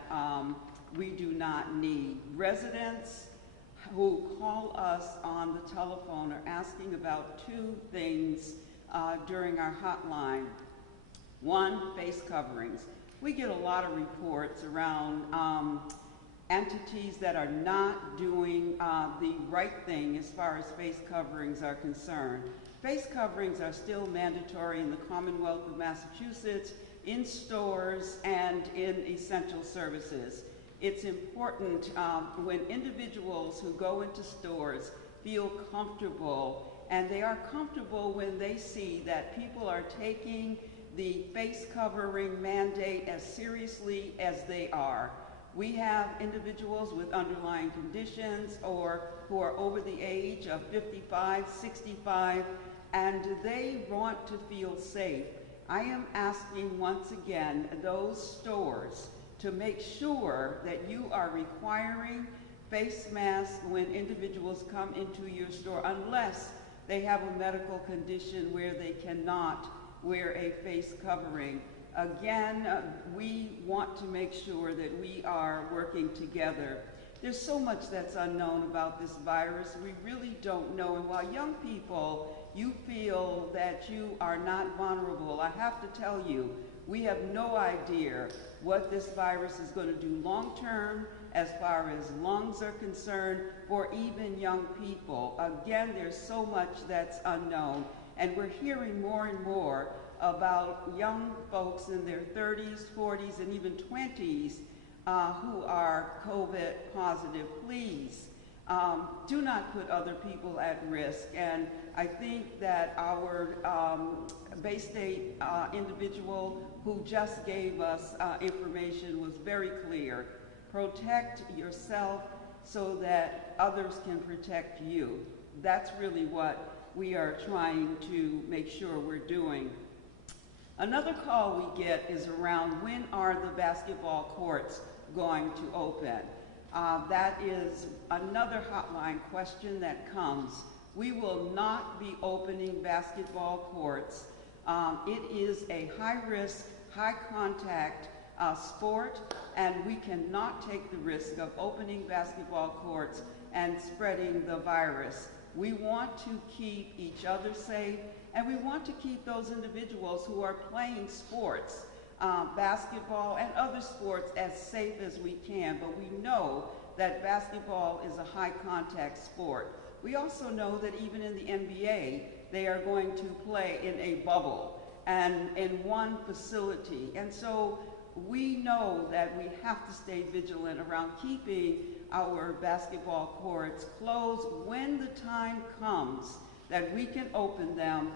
we do not need. Residents who call us on the telephone are asking about two things during our hotline. One, face coverings. We get a lot of reports around entities that are not doing the right thing as far as face coverings are concerned. Face coverings are still mandatory in the Commonwealth of Massachusetts, in stores and in essential services. It's important when individuals who go into stores feel comfortable, and they are comfortable when they see that people are taking the face covering mandate as seriously as they are. We have individuals with underlying conditions or who are over the age of 55, 65, and they want to feel safe. I am asking once again those stores to make sure that you are requiring face masks when individuals come into your store, unless they have a medical condition where they cannot wear a face covering. Again, we want to make sure that we are working together. There's so much that's unknown about this virus. We really don't know. And while young people, you feel that you are not vulnerable, I have to tell you, we have no idea what this virus is going to do long term as far as lungs are concerned for even young people. Again, there's so much that's unknown. And we're hearing more and more about young folks in their 30s, 40s, and even 20s who are COVID positive. Please do not put other people at risk. And I think that our Bay State individual who just gave us information was very clear. Protect yourself so that others can protect you. That's really what we are trying to make sure we're doing. Another call we get is around when are the basketball courts going to open? That is another hotline question that comes. We will not be opening basketball courts. It is a high-risk, high-contact sport, and we cannot take the risk of opening basketball courts and spreading the virus. We want to keep each other safe, and we want to keep those individuals who are playing sports, basketball and other sports, as safe as we can. But we know that basketball is a high-contact sport. We also know that even in the NBA, they are going to play in a bubble and in one facility. And so we know that we have to stay vigilant around keeping our basketball courts closed. When the time comes that we can open them,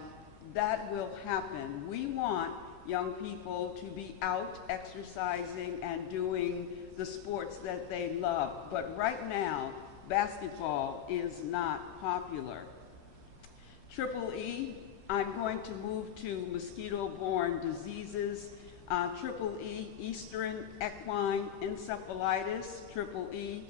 that will happen. We want young people to be out exercising and doing the sports that they love. But right now, basketball is not popular. EEE, I'm going to move to mosquito-borne diseases. EEE, Eastern Equine Encephalitis, EEE,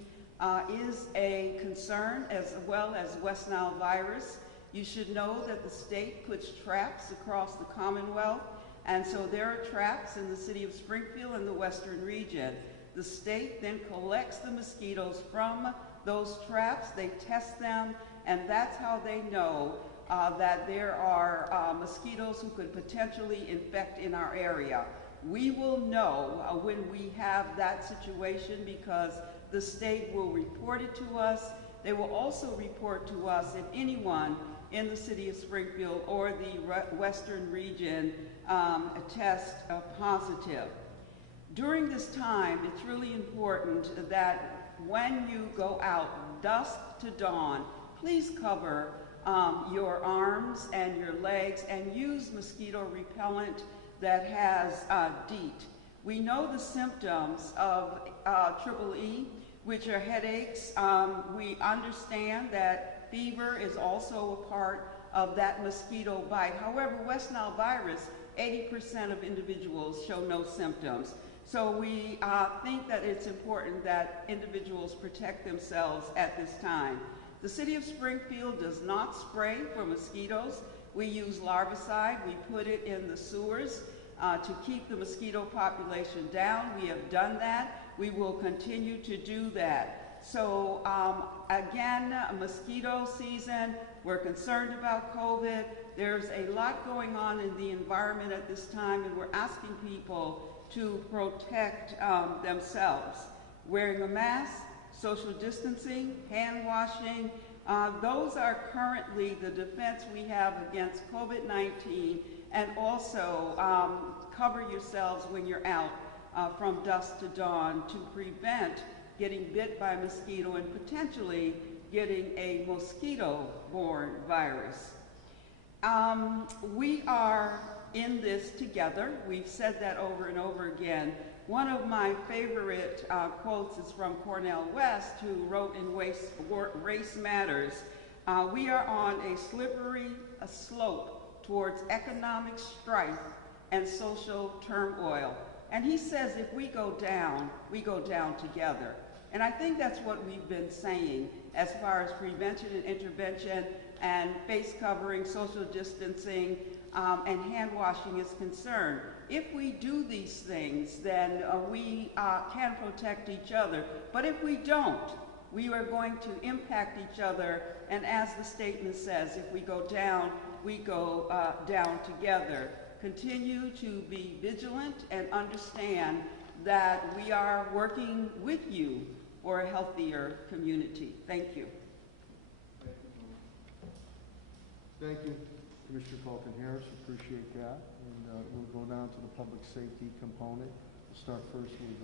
is a concern, as well as West Nile virus. You should know that the state puts traps across the Commonwealth, and so there are traps in the city of Springfield and the Western region. The state then collects the mosquitoes from those traps, they test them, and that's how they know that there are mosquitoes who could potentially infect in our area. We will know when we have that situation because the state will report it to us. They will also report to us if anyone in the city of Springfield or the Western region test positive. During this time, it's really important that when you go out dusk to dawn, please cover your arms and your legs and use mosquito repellent that has DEET. We know the symptoms of EEE, which are headaches. We understand that fever is also a part of that mosquito bite. However, West Nile virus, 80% of individuals show no symptoms. So we think that it's important that individuals protect themselves at this time. The city of Springfield does not spray for mosquitoes. We use larvicide. We put it in the sewers to keep the mosquito population down. We have done that. We will continue to do that. So again, mosquito season, we're concerned about COVID. There's a lot going on in the environment at this time, and we're asking people to protect themselves. Wearing a mask, social distancing, hand washing, those are currently the defense we have against COVID-19, and also cover yourselves when you're out from dusk to dawn to prevent getting bit by a mosquito and potentially getting a mosquito-borne virus. We are in this together. We've said that over and over again. One of my favorite quotes is from Cornel West, who wrote in Race Matters, we are on a slippery slope towards economic strife and social turmoil. And he says if we go down together. And I think that's what we've been saying as far as prevention and intervention and face covering, social distancing, and hand washing is concerned. If we do these things, then we can protect each other. But if we don't, we are going to impact each other. And as the statement says, if we go down down together. Continue to be vigilant and understand that we are working with you for a healthier community. Thank you. Thank you, Commissioner Falcon-Harris. Appreciate that. And we'll go down to the public safety component. We'll start first with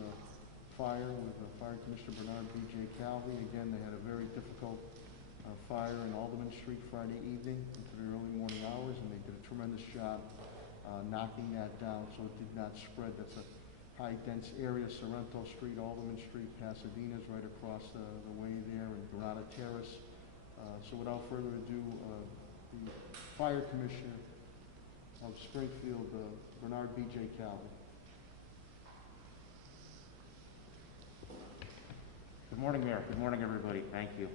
fire with Fire Commissioner Bernard B.J. Calvi. Again, they had a very difficult fire in Alderman Street Friday evening into the early morning hours, and they did a tremendous job knocking that down so it did not spread. That's a high dense area, Sorrento Street, Alderman Street, Pasadena's right across the way there, and Granada Terrace. So without further ado, the Fire Commissioner of Springfield, Bernard B.J. Calvi. Good morning, Mayor. Good morning, everybody. Thank you.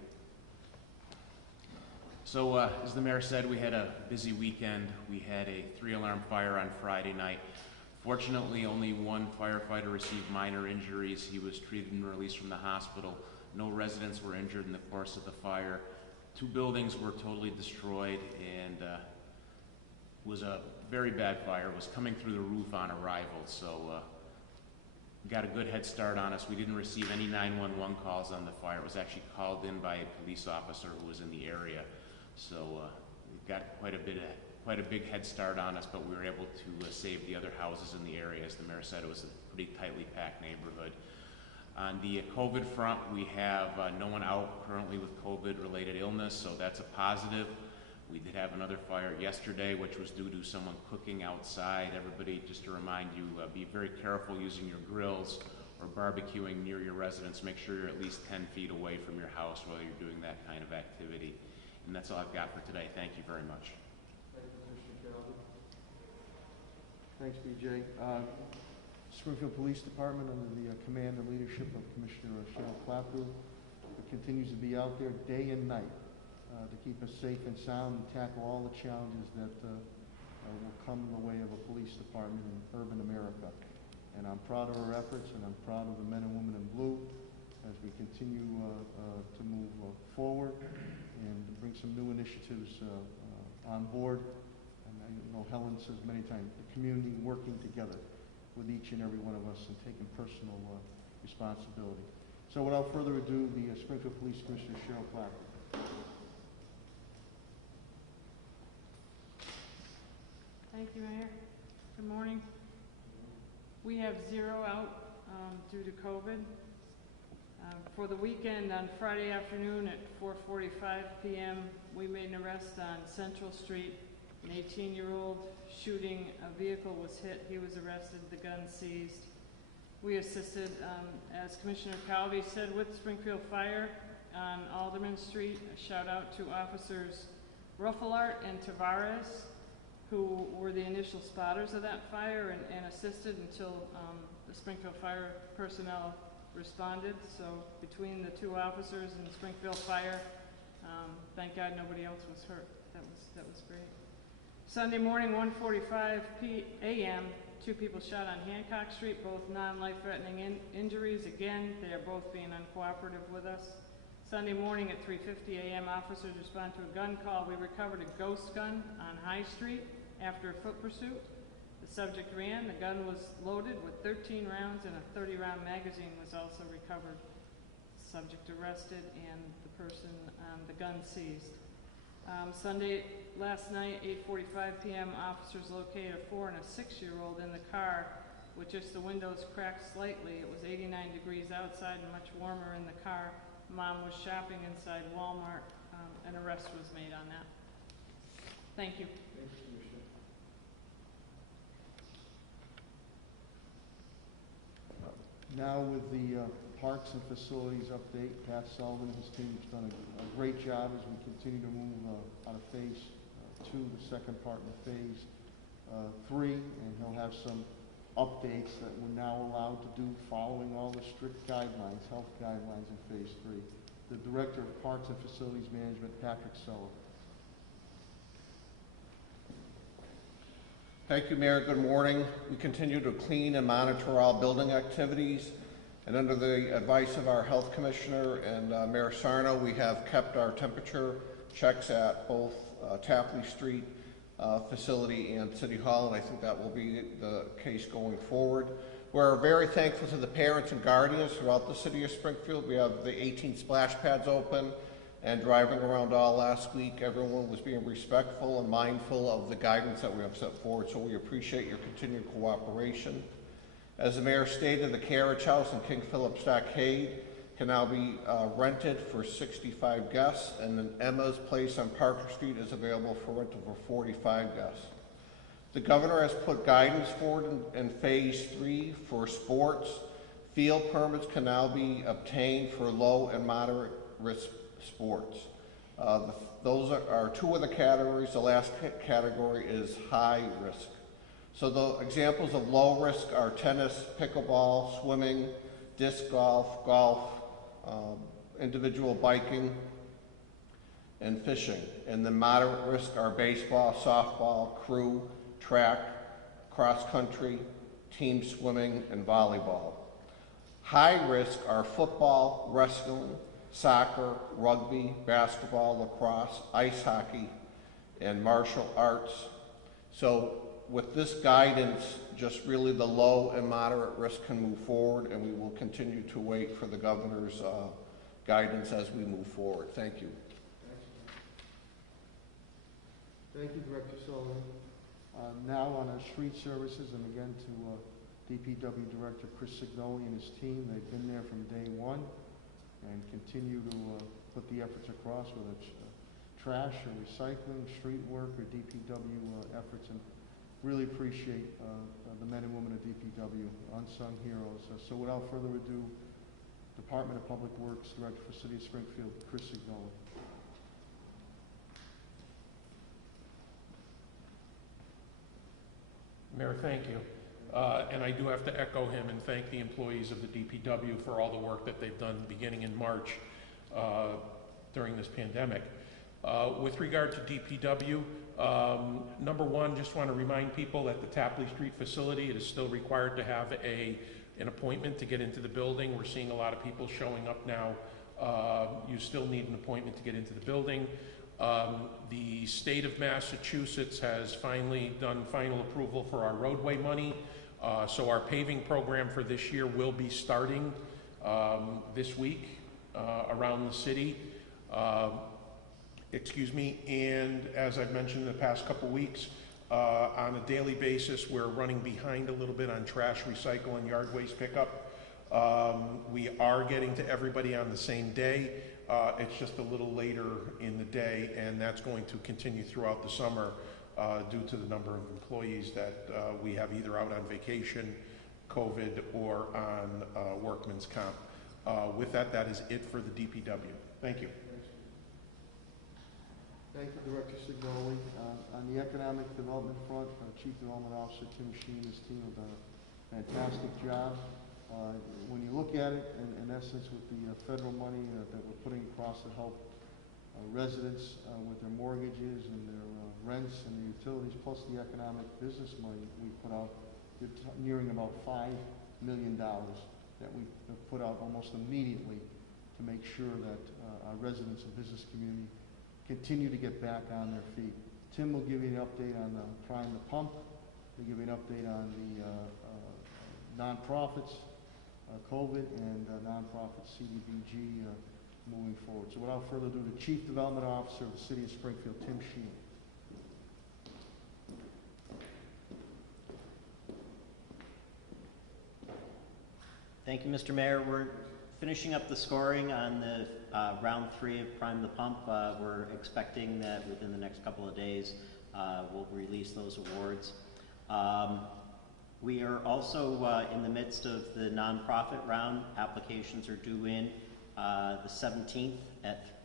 So, as the mayor said, we had a busy weekend. We had a 3-alarm fire on Friday night. Fortunately, only one firefighter received minor injuries. He was treated and released from the hospital. No residents were injured in the course of the fire. 2 buildings were totally destroyed, and it was a very bad fire. It was coming through the roof on arrival, so got a good head start on us. We didn't receive any 911 calls on the fire. It was actually called in by a police officer who was in the area. So we got quite a quite a big head start on us, but we were able to save the other houses in the area. As the mayor said, it was a pretty tightly packed neighborhood. On the COVID front, we have no one out currently with COVID-related illness, so that's a positive. We did have another fire yesterday, which was due to someone cooking outside. Everybody, just to remind you, be very careful using your grills or barbecuing near your residence. Make sure you're at least 10 feet away from your house while you're doing that kind of activity. And that's all I've got for today. Thank you very much. Thank you, Commissioner Calvi. Thanks, BJ. Springfield Police Department, under the command and leadership of Commissioner Cheryl Clapper, continues to be out there day and night to keep us safe and sound and tackle all the challenges that will come in the way of a police department in urban America. And I'm proud of our efforts, and I'm proud of the men and women in blue as we continue to move forward and bring some new initiatives on board. And I know Helen says many times, the community working together with each and every one of us and taking personal responsibility. So without further ado, the Springfield Police Commissioner Cheryl Clapper. Thank you, Mayor. Good morning. We have 0 out due to COVID. For the weekend, on Friday afternoon at 4:45 p.m., we made an arrest on Central Street. An 18-year-old shooting a vehicle was hit. He was arrested, the gun seized. We assisted, as Commissioner Calvi said, with Springfield Fire on Alderman Street. A shout out to officers Ruffalart and Tavares, who were the initial spotters of that fire and assisted until the Springfield Fire personnel responded. So between the 2 officers and Springfield Fire, thank God nobody else was hurt. That was great. Sunday morning, 1:45 a.m., 2 people shot on Hancock Street, both non-life-threatening injuries. Again, they are both being uncooperative with us. Sunday morning at 3:50 a.m., officers respond to a gun call. We recovered a ghost gun on High Street after a foot pursuit. The subject ran. The gun was loaded with 13 rounds, and a 30-round magazine was also recovered. Subject arrested, and the person, the gun seized. Sunday, last night, 8:45 p.m., officers located a 4- and a 6-year-old in the car with just the windows cracked slightly. It was 89 degrees outside and much warmer in the car. Mom was shopping inside Walmart. An arrest was made on that. Thank you. Thanks, Commissioner. Now with the Parks and Facilities update, Pat Sullivan and his team has done a great job as we continue to move out of phase 2, the second part of phase 3, and he'll have some updates that we're now allowed to do following all the strict guidelines, health guidelines in phase 3. The Director of Parks and Facilities Management, Patrick Sullivan. Thank you, Mayor. Good morning. We continue to clean and monitor all building activities. And under the advice of our Health Commissioner and Mayor Sarno, we have kept our temperature checks at both Tapley Street facility and City Hall, and I think that will be the case going forward. We're very thankful to the parents and guardians throughout the city of Springfield. We have the 18 splash pads open, and driving around all last week, everyone was being respectful and mindful of the guidance that we have set forward, so we appreciate your continued cooperation. As the mayor stated, the Carriage House in King Philip Stockade can now be rented for 65 guests, and then Emma's Place on Parker Street is available for rental for 45 guests. The governor has put guidance forward in phase 3 for sports. Field permits can now be obtained for low and moderate risk sports. Those are 2 of the categories. The last category is high risk. So the examples of low risk are tennis, pickleball, swimming, disc golf, individual biking, and fishing. And the moderate risk are baseball, softball, crew, track, cross country, team swimming, and volleyball. High risk are football, wrestling, soccer, rugby, basketball, lacrosse, ice hockey, and martial arts. So with this guidance, just really the low and moderate risk can move forward, and we will continue to wait for the governor's guidance as we move forward. Thank you. Thank you, Director Sullivan. Now on our street services, and again to DPW Director Chris Signoli and his team. They've been there from day one and continue to put the efforts across, whether it's trash or recycling, street work, or DPW efforts, and really appreciate the men and women of DPW, unsung heroes. So without further ado, Department of Public Works Director for City of Springfield, Chris Signoli. Mayor, thank you. And I do have to echo him and thank the employees of the DPW for all the work that they've done beginning in March during this pandemic. With regard to DPW, number one, just want to remind people that the Tapley Street facility, it is still required to have an appointment to get into the building. We're seeing a lot of people showing up now. You still need an appointment to get into the building. The state of Massachusetts has finally done final approval for our roadway money. So our paving program for this year will be starting this week around the city. And as I've mentioned in the past couple weeks, on a daily basis, we're running behind a little bit on trash, recycle, and yard waste pickup. We are getting to everybody on the same day. It's just a little later in the day, and that's going to continue throughout the summer due to the number of employees that we have either out on vacation, COVID, or on workman's comp. With that, that is it for the DPW. Thank you. Thank you, Director Signoli. On the economic development front, Chief Development Officer Tim Sheen and his team have done a fantastic job. When you look at it, in essence, with the federal money that we're putting across to help residents with their mortgages and their rents and the utilities, plus the economic business money we put out, we're nearing about $5 million that we have put out almost immediately to make sure that our residents and business community continue to get back on their feet. Tim will give you an update on Prime the Pump. He'll give you an update on the nonprofits, COVID, and nonprofit CDBG moving forward. So without further ado, the Chief Development Officer of the City of Springfield, Tim Sheen. Thank you, Mr. Mayor. We're finishing up the scoring on the round 3 of Prime the Pump. We're expecting that within the next couple of days we'll release those awards. We are also in the midst of the nonprofit round. Applications are due in the 17th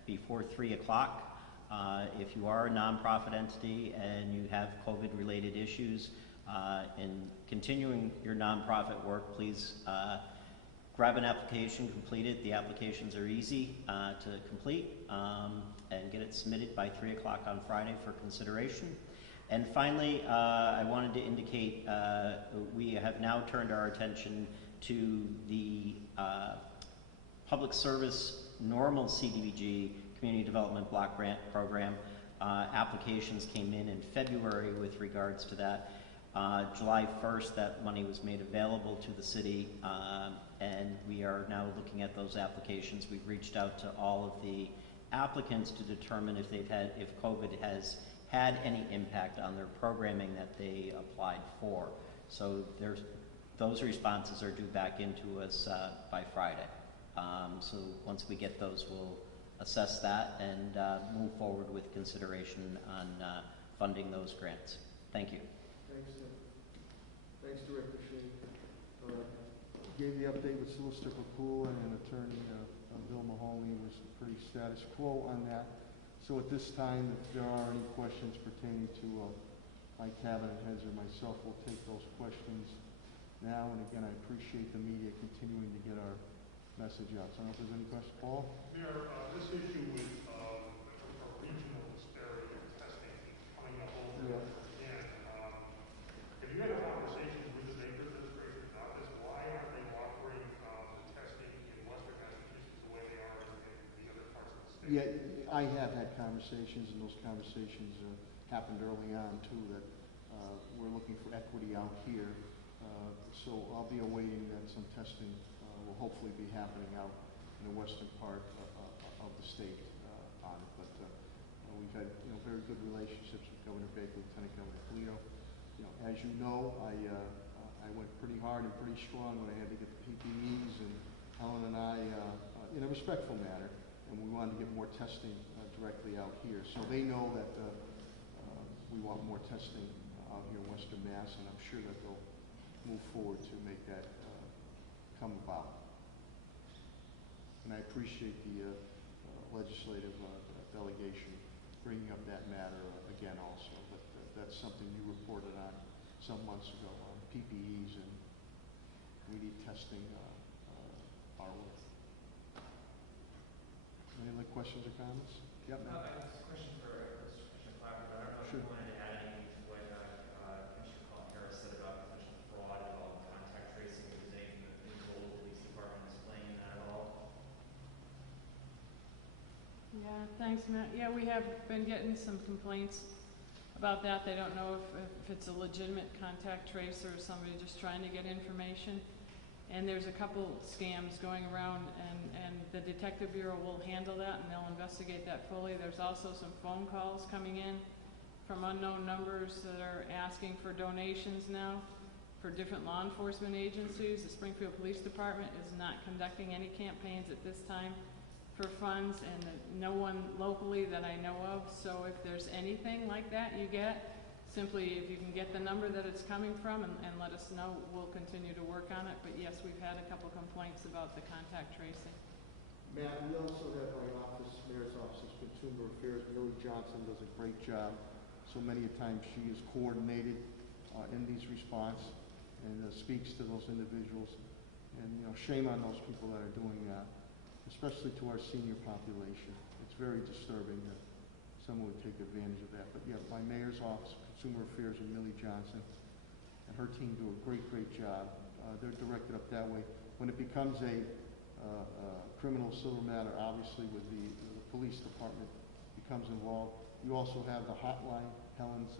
before 3 o'clock. If you are a nonprofit entity and you have COVID-related issues in continuing your nonprofit work, please grab an application, complete it. The applications are easy to complete and get it submitted by 3 o'clock on Friday for consideration. And finally, I wanted to indicate we have now turned our attention to the Public Service Normal CDBG Community Development Block Grant Program. Applications came in February with regards to that. July 1st, that money was made available to the city, and we are now looking at those applications. We've reached out to all of the applicants to determine if COVID has had any impact on their programming that they applied for. So those responses are due back into us by Friday. So once we get those, we'll assess that and move forward with consideration on funding those grants. Thank you. Thanks, Tim. Thanks, Director Sheen. Gave the update with Solicitor Papula and Attorney Bill Mahoney. Was pretty status quo on that. So at this time, if there are any questions pertaining to my cabinet heads or myself, we'll take those questions now. And again, I appreciate the media continuing to get our message out. So I don't know if there's any questions. Paul? Mayor, this issue with a regional disparity in testing coming up over again. Have you had a conversation with the neighbor administrator's office? Why aren't they offering the testing in Western Massachusetts the way they are in the other parts of the state? Yeah, I have had conversations, and those conversations happened early on too, that we're looking for equity out here. So I'll be awaiting that some testing will hopefully be happening out in the western part of the state on it. But We've had, very good relationships with Governor Baker, Lieutenant Governor Polito. As you know, I went pretty hard and pretty strong when I had to get the PPEs, and Helen and I, in a respectful manner, and we wanted to get more testing directly out here. So they know that we want more testing out here in Western Mass, and I'm sure that they'll move forward to make that come about. And I appreciate the legislative delegation bringing up that matter again also. But that's something you reported on some months ago on PPEs, and we need testing our way. Any other questions or comments? Yep. I have a question for Commissioner Clapper, but I don't know Sure. if you wanted to add anything to what Commissioner Harris said about potential fraud, about contact tracing. If there's anything that the role of the police department is playing in that at all? Yeah, thanks, Matt. Yeah, we have been getting some complaints about that. They don't know if it's a legitimate contact tracer or somebody just trying to get information. And there's a couple scams going around, and the Detective Bureau will handle that, and they'll investigate that fully. There's also some phone calls coming in from unknown numbers that are asking for donations now for different law enforcement agencies. The Springfield Police Department is not conducting any campaigns at this time for funds, and no one locally that I know of. So if there's anything like that you get, simply if you can get the number that it's coming from and let us know, we'll continue to work on it. But yes, we've had a couple complaints about the contact tracing. Matt, we also have our office, Mayor's Office of Consumer Affairs. Millie Johnson does a great job. So many a times she is coordinated in these response and speaks to those individuals. And shame on those people that are doing that, especially to our senior population. It's very disturbing that someone would take advantage of that. But yeah, my Mayor's Office of Consumer Affairs and Millie Johnson and her team do a great job. They're directed up that way. When it becomes a criminal civil matter, obviously with the police department becomes involved. You also have the hotline. Helen's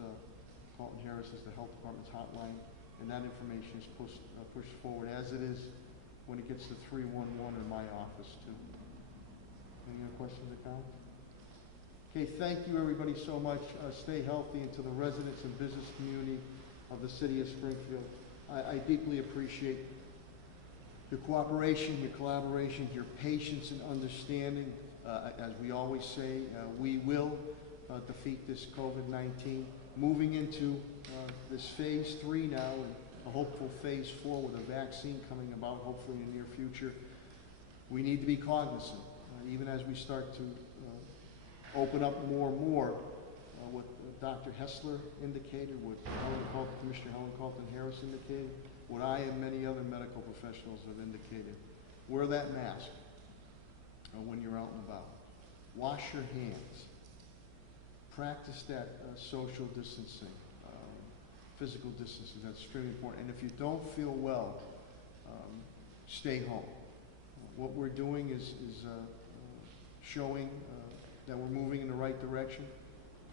Carlton Harris is the health department's hotline, and that information is pushed forward as it is when it gets to 311 in my office too. Any other questions or comments? Okay, thank you everybody so much. Stay healthy, and to the residents and business community of the city of Springfield, I deeply appreciate your cooperation, your collaboration, your patience and understanding. As we always say, we will defeat this COVID-19. Moving into this phase 3 now, and a hopeful phase 4 with a vaccine coming about hopefully in the near future. We need to be cognizant, even as we start to open up more and more, what Dr. Hessler indicated, what Commissioner Helen Carlton Harris indicated, what I and many other medical professionals have indicated. Wear that mask when you're out and about. Wash your hands. Practice that social distancing, physical distancing. That's extremely important. And if you don't feel well, stay home. What we're doing is showing that we're moving in the right direction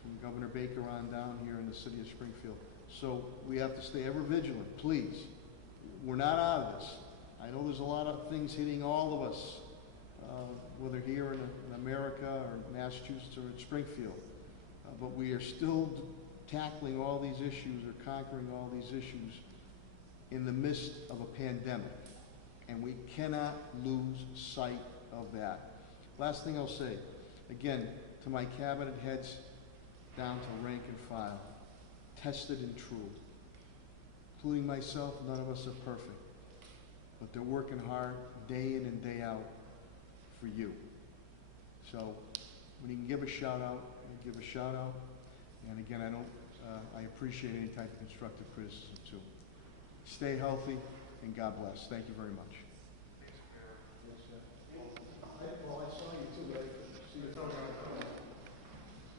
from Governor Baker on down here in the city of Springfield. So we have to stay ever vigilant, please. We're not out of this. I know there's a lot of things hitting all of us, whether here in America or Massachusetts or in Springfield. But we are still tackling all these issues or conquering all these issues in the midst of a pandemic. And we cannot lose sight of that. Last thing I'll say, again, to my cabinet heads down to rank and file, tested and true, including myself. None of us are perfect, but they're working hard day in and day out for you. So when you can give a shout out, give a shout out. And again, I appreciate any type of constructive criticism too. Stay healthy and God bless. Thank you very much.